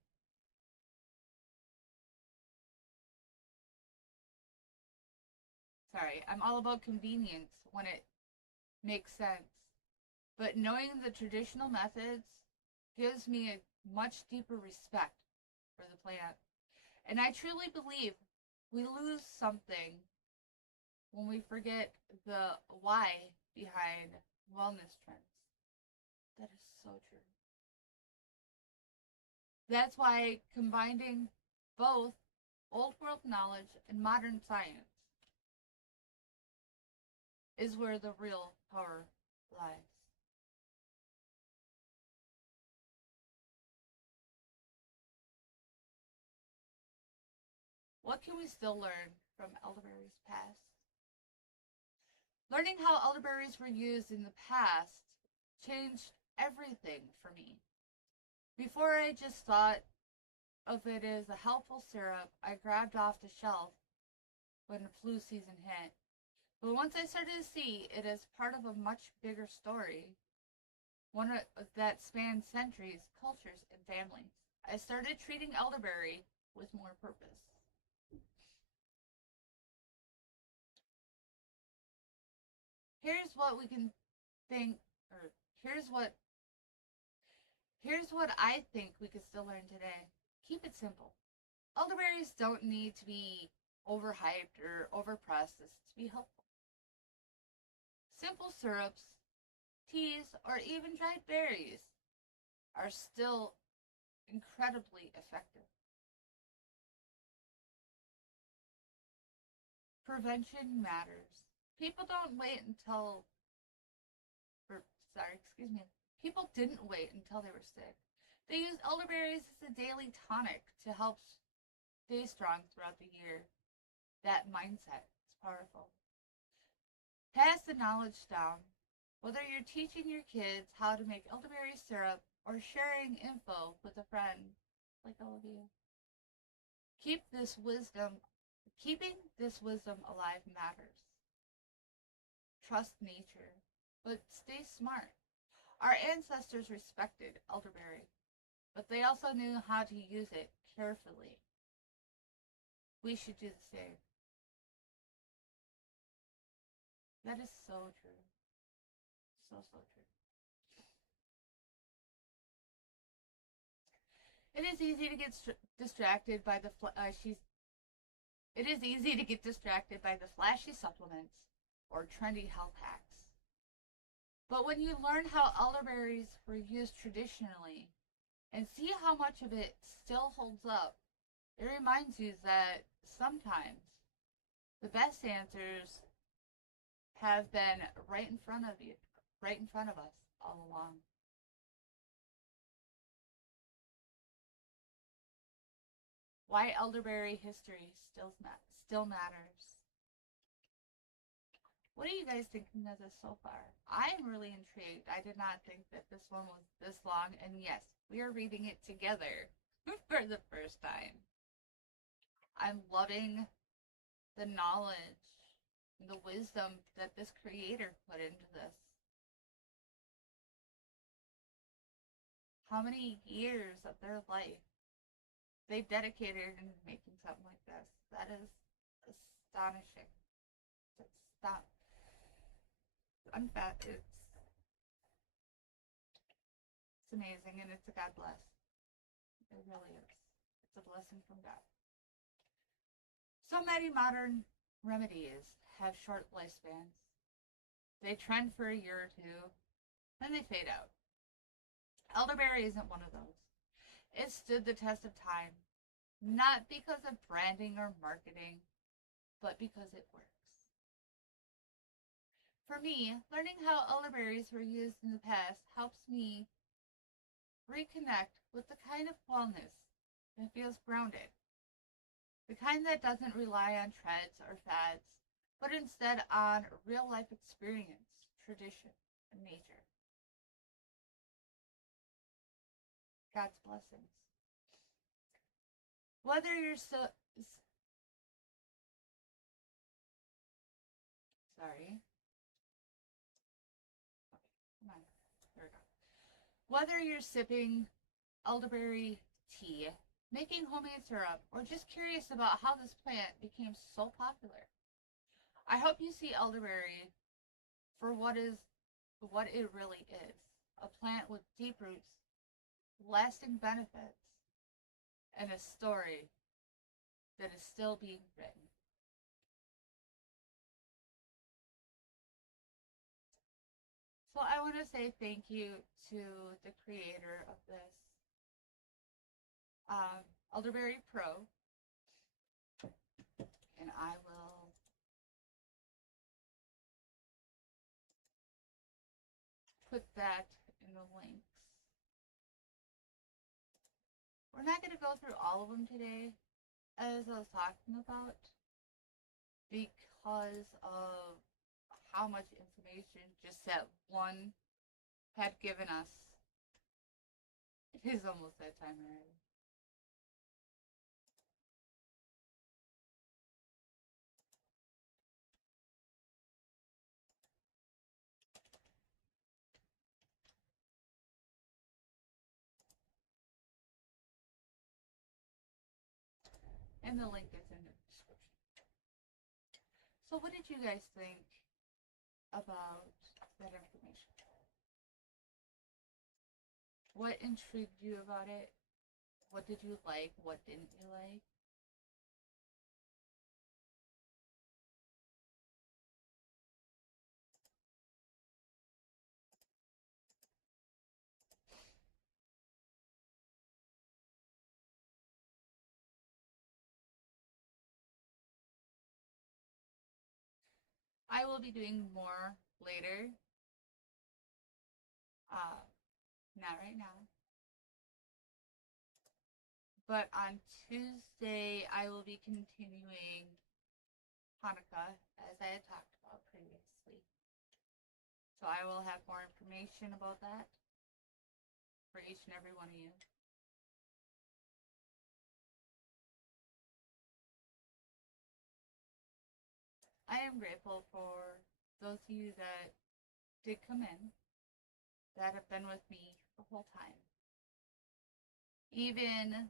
I'm all about convenience when it makes sense. But knowing the traditional methods gives me a much deeper respect for the plant. And I truly believe we lose something when we forget the why behind wellness trends. That is so true. That's why combining both old world knowledge and modern science is where the real power lies. What can we still learn from elderberries' past? Learning how elderberries were used in the past changed everything for me. Before, I just thought of it as a helpful syrup I grabbed off the shelf when the flu season hit. But once I started to see it as part of a much bigger story, one that spans centuries, cultures, and families, I started treating elderberry with more purpose. Here's what we can think, or here's what I think we could still learn today. Keep it simple. Elderberries don't need to be overhyped or overprocessed to be helpful. Simple syrups, teas, or even dried berries are still incredibly effective. Prevention matters. People don't wait until, or sorry, excuse me, people didn't wait until they were sick. They used elderberries as a daily tonic to help stay strong throughout the year. That mindset is powerful. Pass the knowledge down. Whether you're teaching your kids how to make elderberry syrup or sharing info with a friend, like all of you. Keeping this wisdom alive matters. Trust nature, but stay smart. Our ancestors respected elderberry, but they also knew how to use it carefully. We should do the same. That is so true. So true. It is easy to get distracted by the It is easy to get distracted by the flashy supplements or trendy health hacks. But when you learn how elderberries were used traditionally and see how much of it still holds up, it reminds you that sometimes the best answers have been right in front of us all along. Why elderberry history still matters. What are you guys thinking of this so far? I'm really intrigued. I did not think that this one was this long, and yes, we are reading it together for the first time. I'm loving the knowledge and the wisdom that this creator put into this. How many years of their life they dedicated in making something like this. That is astonishing. It's amazing, and it's a God bless. It really is. It's a blessing from God. So many modern remedies have short lifespans. They trend for a year or two, then they fade out. Elderberry isn't one of those. It stood the test of time, not because of branding or marketing, but because it works. For me, learning how elderberries were used in the past helps me reconnect with the kind of wellness that feels grounded. The kind that doesn't rely on trends or fads, but instead on real life experience, tradition, and nature. God's blessings. Whether you're sorry. Okay, come on. There we go. Whether you're sipping elderberry tea, making homemade syrup, or just curious about how this plant became so popular, I hope you see elderberry for what it really is. A plant with deep roots, lasting benefits, and a story that is still being written. So I want to say thank you to the creator of this, Elderberry Pro, and I will put that in the links. We're not going to go through all of them today, as I was talking about, because of how much information just that one had given us. It is almost that time already. And the link is in the description. So what did you guys think about that information? What intrigued you about it? What did you like? What didn't you like? I will be doing more later. Not right now. But on Tuesday, I will be continuing Hanukkah, as I had talked about previously. So I will have more information about that for each and every one of you. I am grateful for those of you that did come in, that have been with me the whole time. Even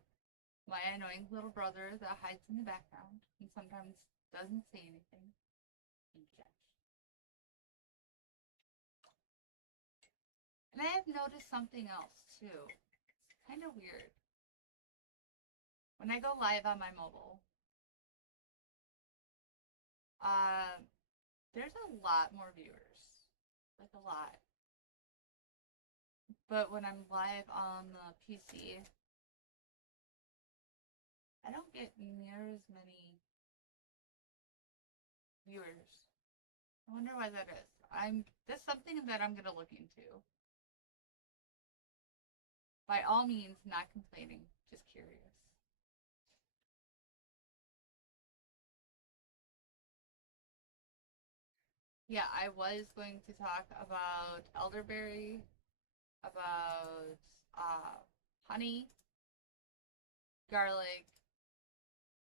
my annoying little brother that hides in the background and sometimes doesn't say anything. And I have noticed something else too. It's kind of weird. When I go live on my mobile, there's a lot more viewers. Like a lot. But when I'm live on the PC, I don't get near as many viewers. I wonder why that is. That's something that I'm gonna look into. By all means, not complaining, just curious. Yeah, I was going to talk about elderberry, about honey, garlic,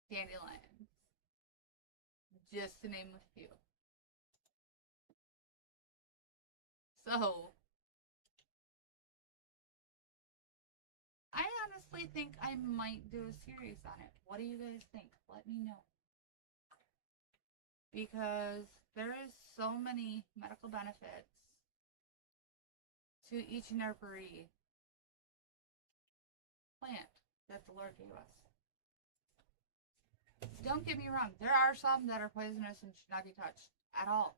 dandelions, just to name a few. So, I honestly think I might do a series on it. What do you guys think? Let me know. Because there is so many medical benefits to each and every plant that the Lord gave us. Don't get me wrong, there are some that are poisonous and should not be touched at all.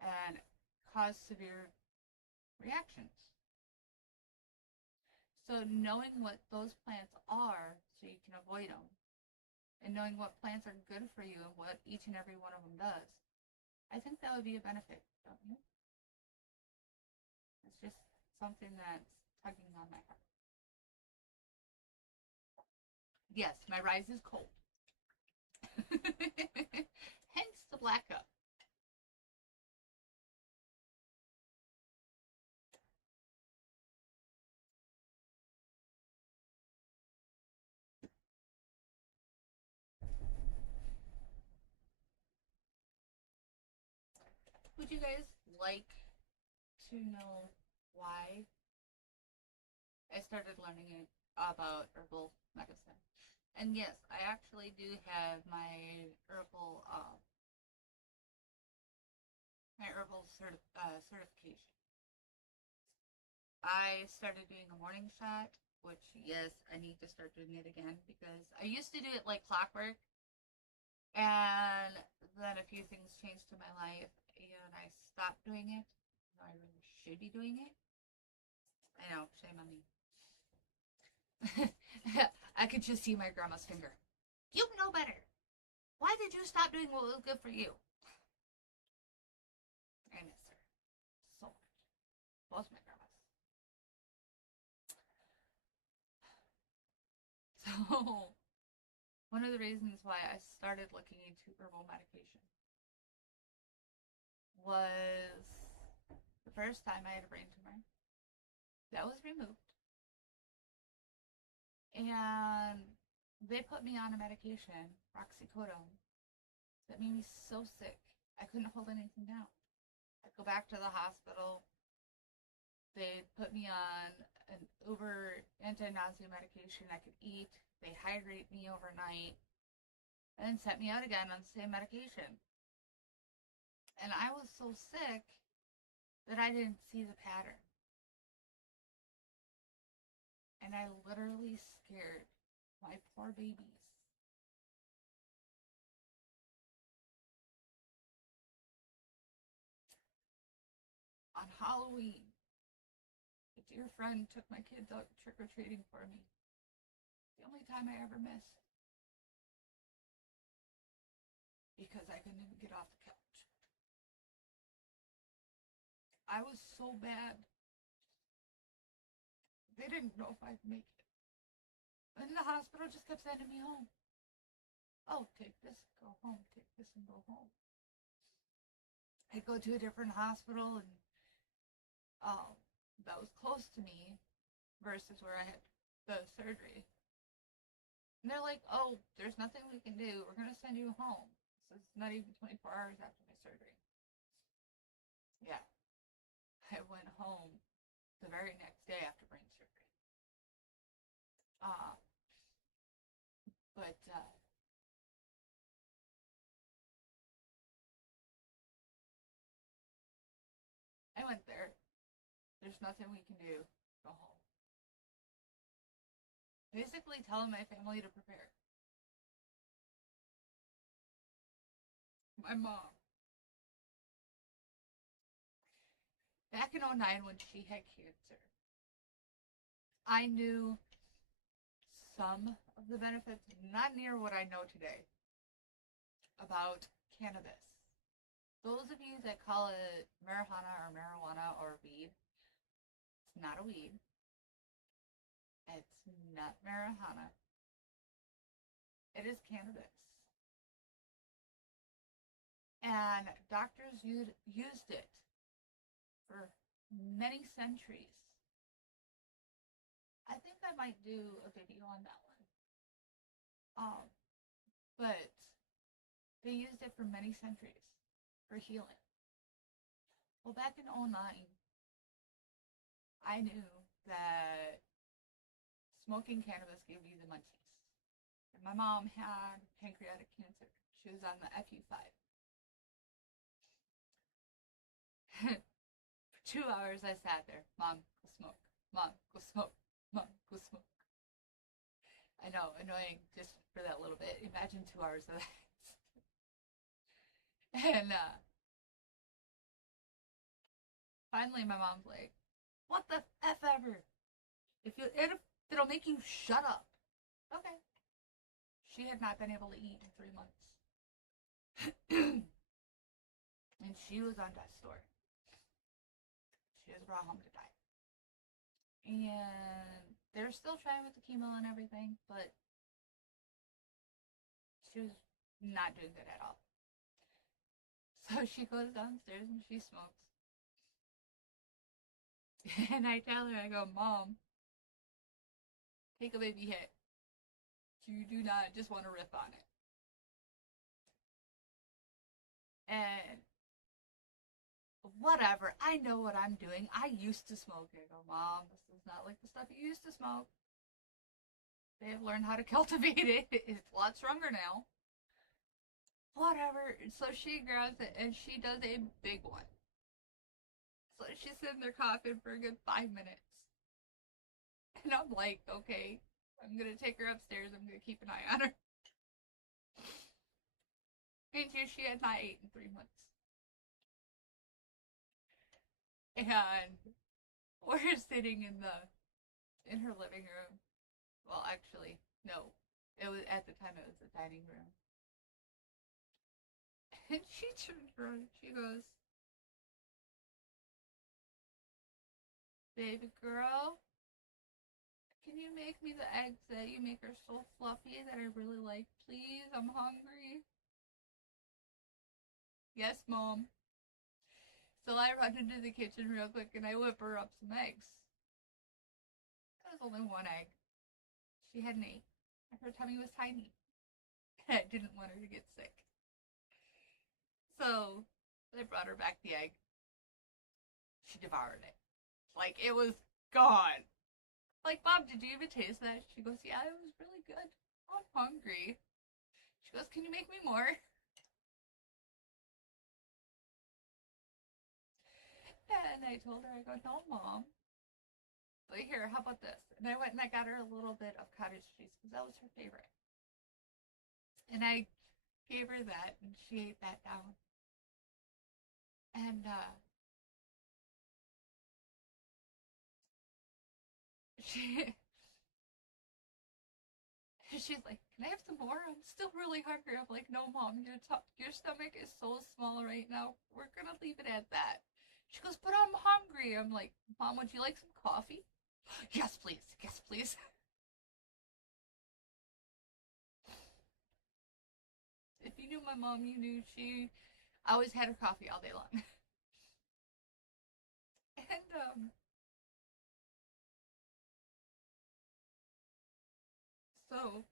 And cause severe reactions. So knowing what those plants are so you can avoid them, and knowing what plants are good for you and what each and every one of them does, I think that would be a benefit, don't you? It's just something that's tugging on my heart. Yes, my Ryze is cold. Hence the black cup. Would you guys like to know why I started learning about herbal medicine? And yes, I actually do have my herbal certification. I started doing a morning shot, which yes, I need to start doing it again because I used to do it like clockwork, and then a few things changed in my life, and I stopped doing it. I really should be doing it. I know, shame on me. I could just see my grandma's finger. You know better. Why did you stop doing what was good for you? I miss her so much. Both my grandmas. So, one of the reasons why I started looking into herbal medication was the first time I had a brain tumor. That was removed. And they put me on a medication, oxycodone, that made me so sick I couldn't hold anything down. I'd go back to the hospital They put me on an uber anti-nausea medication I could eat. They hydrate me overnight and then set me out again on the same medication. And I was so sick that I didn't see the pattern. And I literally scared my poor babies. On Halloween, a dear friend took my kids out trick-or-treating for me. The only time I ever missed. Because I couldn't even get off the couch. I was so bad. They didn't know if I'd make it. And the hospital just kept sending me home. Oh, take this, go home. Take this and go home. I'd go to a different hospital and that was close to me versus where I had the surgery. And they're like, oh, there's nothing we can do. We're going to send you home. So it's not even 24 hours after my surgery. Yeah. I went home the very next day after brain surgery. But I went there. There's nothing we can do. Go home. Basically telling my family to prepare. My mom. Back in 2009 when she had cancer, I knew some of the benefits, not near what I know today, about cannabis. Those of you that call it marijuana or weed, it's not a weed. It's not marijuana. It is cannabis. And doctors used it for many centuries. I think I might do a video on that one. But they used it for many centuries for healing. Well, back in 2009, I knew that smoking cannabis gave you the munchies. And my mom had pancreatic cancer. She was on the FU5. For 2 hours I sat there. Mom, go smoke. Mom, go smoke. Mom, go smoke. I know, annoying just for that little bit. Imagine 2 hours of that. And finally my mom's like, what the F ever? It'll make you shut up. Okay. She had not been able to eat in 3 months. And she was on death's door. She was brought home to die. And they're still trying with the chemo and everything, but she was not doing good at all. So she goes downstairs and she smokes. And I tell her, I go, Mom, take a baby hit. You do not just want to rip on it. And whatever, I know what I'm doing. I used to smoke. I go, Mom, this is not like the stuff you used to smoke. They have learned how to cultivate it. It's a lot stronger now. Whatever. So she grabs it and she does a big one. So she's sitting there coughing for a good 5 minutes. And I'm like, okay, I'm going to take her upstairs. I'm going to keep an eye on her. And she had not eaten in 3 months. And we're sitting in her living room. Well, actually, no. It was at the time it was the dining room. And she turns around and she goes, baby girl, can you make me the eggs that you make are so fluffy that I really like, please? I'm hungry. Yes, Mom. So I run into the kitchen real quick and I whip her up some eggs. That was only one egg. She had an 8. Her tummy was tiny. And I didn't want her to get sick. So I brought her back the egg. She devoured it. Like, it was gone. Like, Mom, did you even taste that? She goes, yeah, it was really good. Oh, I'm hungry. She goes, can you make me more? And I told her, I go, no, Mom. But here, how about this? And I went and I got her a little bit of cottage cheese because that was her favorite. And I gave her that and she ate that down. And she she's like, can I have some more? I'm still really hungry. I'm like, no, Mom, your stomach is so small right now. We're gonna leave it at that. She goes, but I'm hungry. I'm like, Mom, would you like some coffee? Yes, please. Yes, please. If you knew my mom, you knew she always had her coffee all day long. And so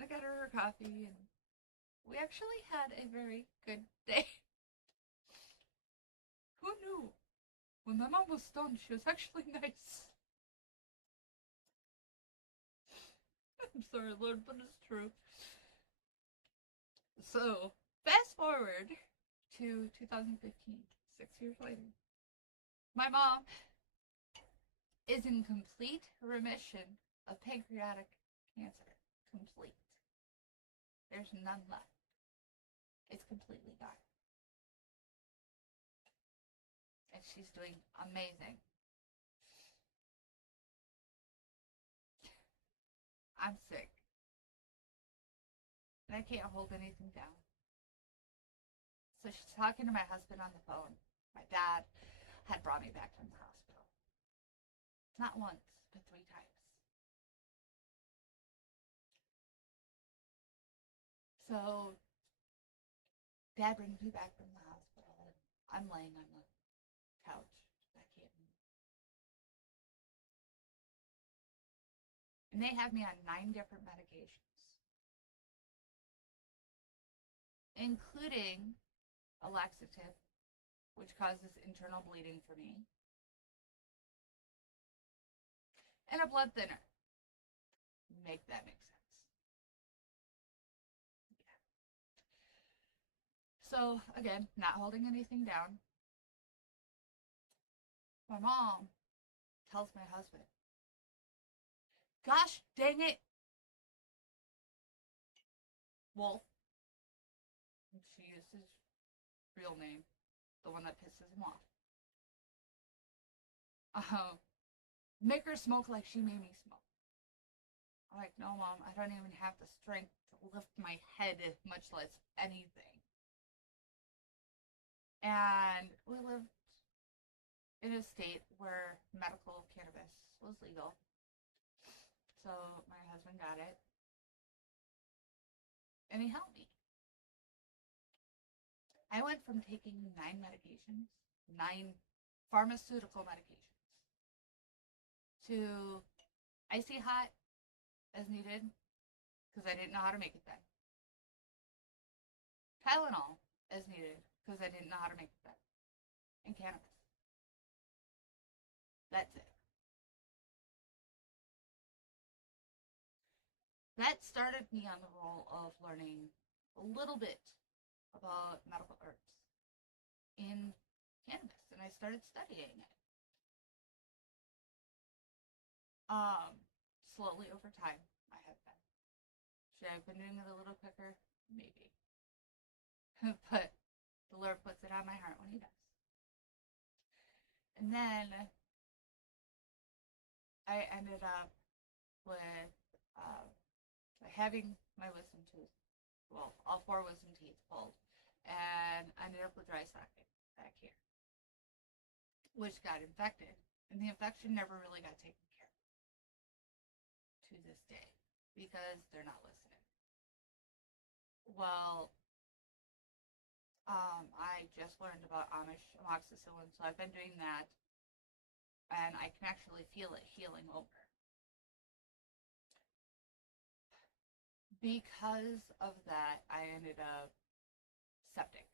I got her coffee, and we actually had a very good day. Who knew? When my mom was stoned, she was actually nice. I'm sorry, Lord, but it's true. So, fast forward to 2015, 6 years later. My mom is in complete remission of pancreatic cancer. Complete. There's none left. It's completely gone. And she's doing amazing. I'm sick. And I can't hold anything down. So she's talking to my husband on the phone. My dad had brought me back from the hospital. Not once, but 3 times. So Dad brings me back from the hospital, and I'm laying on the couch. I can't move. And they have me on 9 different medications, including a laxative, which causes internal bleeding for me, and a blood thinner. Make that make sense. Yeah. So, again, not holding anything down. My mom tells my husband, gosh dang it, Wolf. And she used his real name, the one that pisses him off. Make her smoke like she made me smoke. I'm like, no, Mom, I don't even have the strength to lift my head, much less anything. And we lived in a state where medical cannabis was legal. So my husband got it. And he helped me. I went from taking 9 medications, 9 pharmaceutical medications, to icy hot as needed, because I didn't know how to make it then. Tylenol as needed, because I didn't know how to make it then. And cannabis. That's it. That started me on the roll of learning a little bit about medical herbs in cannabis, and I started studying it. Slowly over time, I have been. Should I have been doing it a little quicker? Maybe. But the Lord puts it on my heart when He does. And then I ended up with having my wisdom tooth, well, all 4 wisdom teeth pulled, and I ended up with dry socket back here, which got infected, and the infection never really got taken care of to this day because they're not listening. Well, I just learned about Amish amoxicillin, so I've been doing that, and I can actually feel it healing over. Because of that, I ended up septic.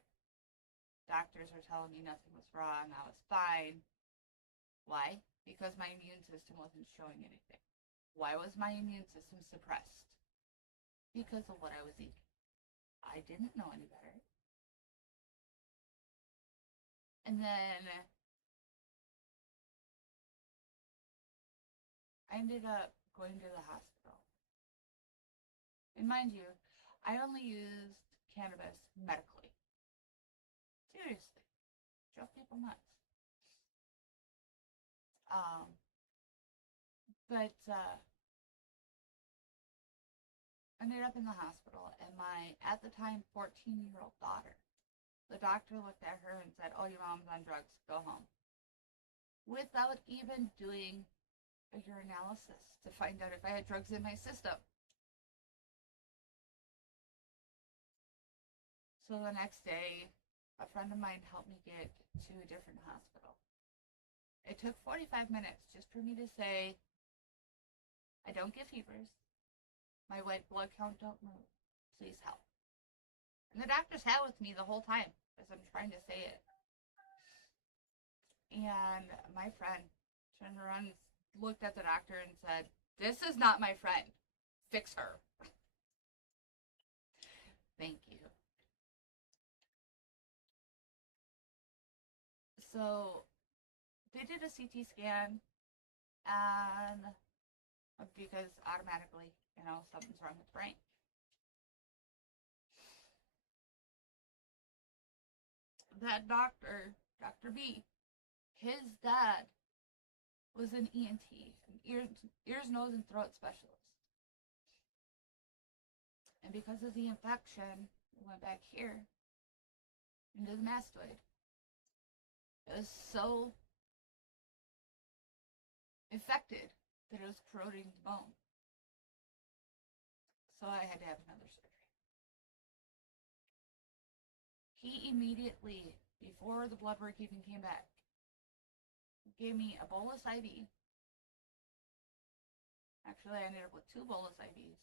Doctors were telling me nothing was wrong, I was fine. Why? Because my immune system wasn't showing anything. Why was my immune system suppressed? Because of what I was eating. I didn't know any better. And then I ended up going to the hospital. And mind you, I only used cannabis medically. Seriously. Drove people nuts. But ended up in the hospital, and my, at the time, 14-year-old daughter, the doctor looked at her and said, oh, your mom's on drugs, go home. Without even doing a urinalysis to find out if I had drugs in my system. So the next day, a friend of mine helped me get to a different hospital. It took 45 minutes just for me to say, I don't get fevers. My white blood count don't move. Please help. And the doctor sat with me the whole time as I'm trying to say it. And my friend turned around and looked at the doctor and said, this is not my friend. Fix her. Thank you. So they did a CT scan, and because automatically, something's wrong with the brain. That doctor, Dr. B, his dad was an ENT, an ears, nose, and throat specialist. And because of the infection, it went back here into the mastoid. It was so infected that it was corroding the bone. So I had to have another surgery. He immediately, before the blood work even came back, gave me a bolus IV. Actually, I ended up with 2 bolus IVs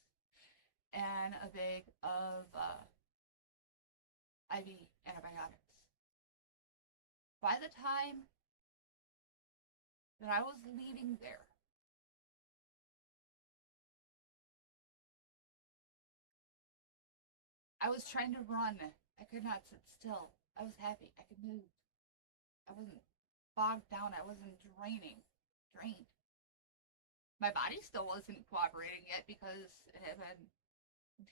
and a bag of IV antibiotics. By the time that I was leaving there, I was trying to run. I could not sit still. I was happy. I could move. I wasn't bogged down. I wasn't drained. My body still wasn't cooperating yet because it had been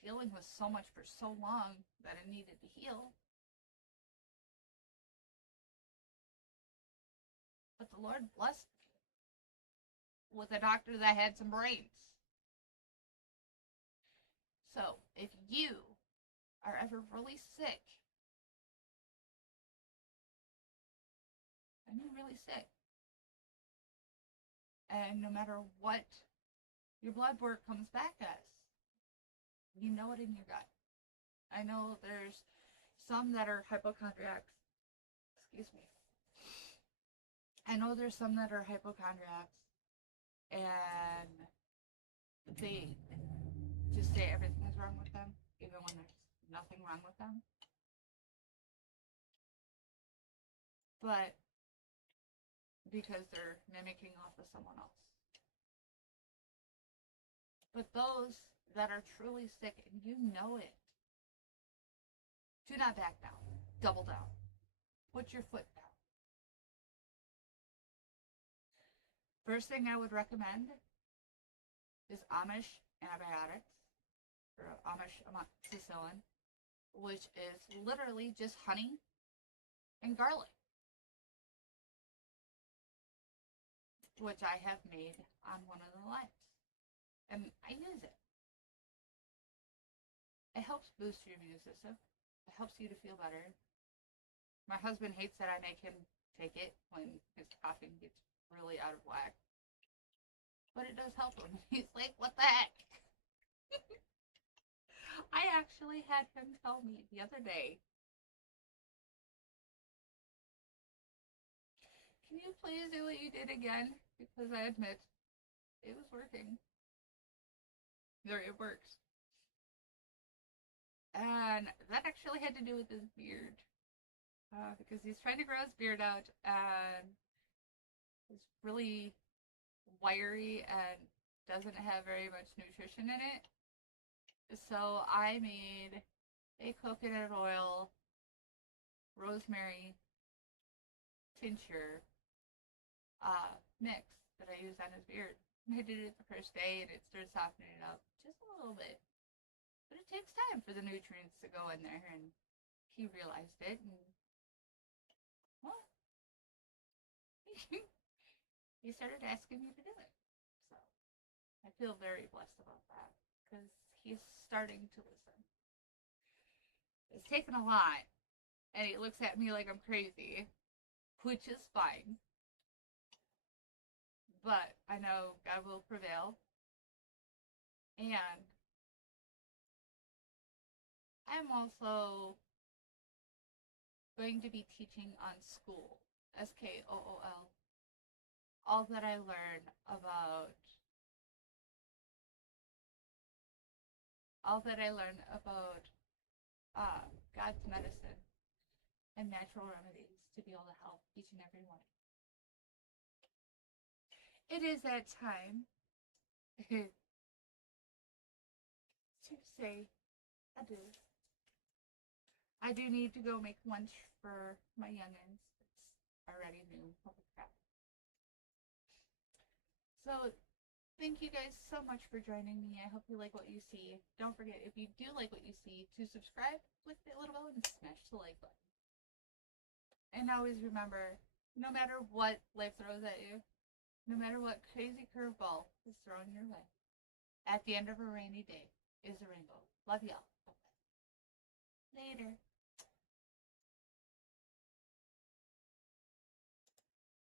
dealing with so much for so long that it needed to heal. But the Lord blessed me with a doctor that had some brains. So if you are ever really sick, and you're really sick, and no matter what your blood work comes back as, you know it in your gut. I know there's some that are hypochondriacs. Excuse me. I know there's some that are hypochondriacs, and they just say everything is wrong with them, even when there's nothing wrong with them. But because they're mimicking off of someone else. But those that are truly sick, and you know it, do not back down. Double down. Put your foot down. First thing I would recommend is Amish antibiotics, or Amish amoxicillin, which is literally just honey and garlic, which I have made on one of the lives, and I use it. It helps boost your immune system. It helps you to feel better. My husband hates that I make him take it when his coughing gets really out of whack. But it does help him. He's like, what the heck? I actually had him tell me the other day, can you please do what you did again? Because I admit, it was working. It works. And that actually had to do with his beard. Because he's trying to grow his beard out, and is really wiry and doesn't have very much nutrition in it. So I made a coconut oil, rosemary tincture mix that I used on his beard. I did it the first day and it started softening it up just a little bit. But it takes time for the nutrients to go in there, and he realized it, and well, he started asking me to do it. So I feel very blessed about that because he's starting to listen. It's taken a lot, and he looks at me like I'm crazy, which is fine. But I know God will prevail, and I'm also going to be teaching on school, SKOOL, all that I learn about God's medicine and natural remedies to be able to help each and every one. It is that time to say adieu. I do need to go make lunch for my youngins. It's already noon. Holy crap. So, thank you guys so much for joining me. I hope you like what you see. Don't forget, if you do like what you see, to subscribe, click the little bell, and smash the like button. And always remember, no matter what life throws at you, no matter what crazy curveball is thrown your way, at the end of a rainy day is a rainbow. Love y'all. Later.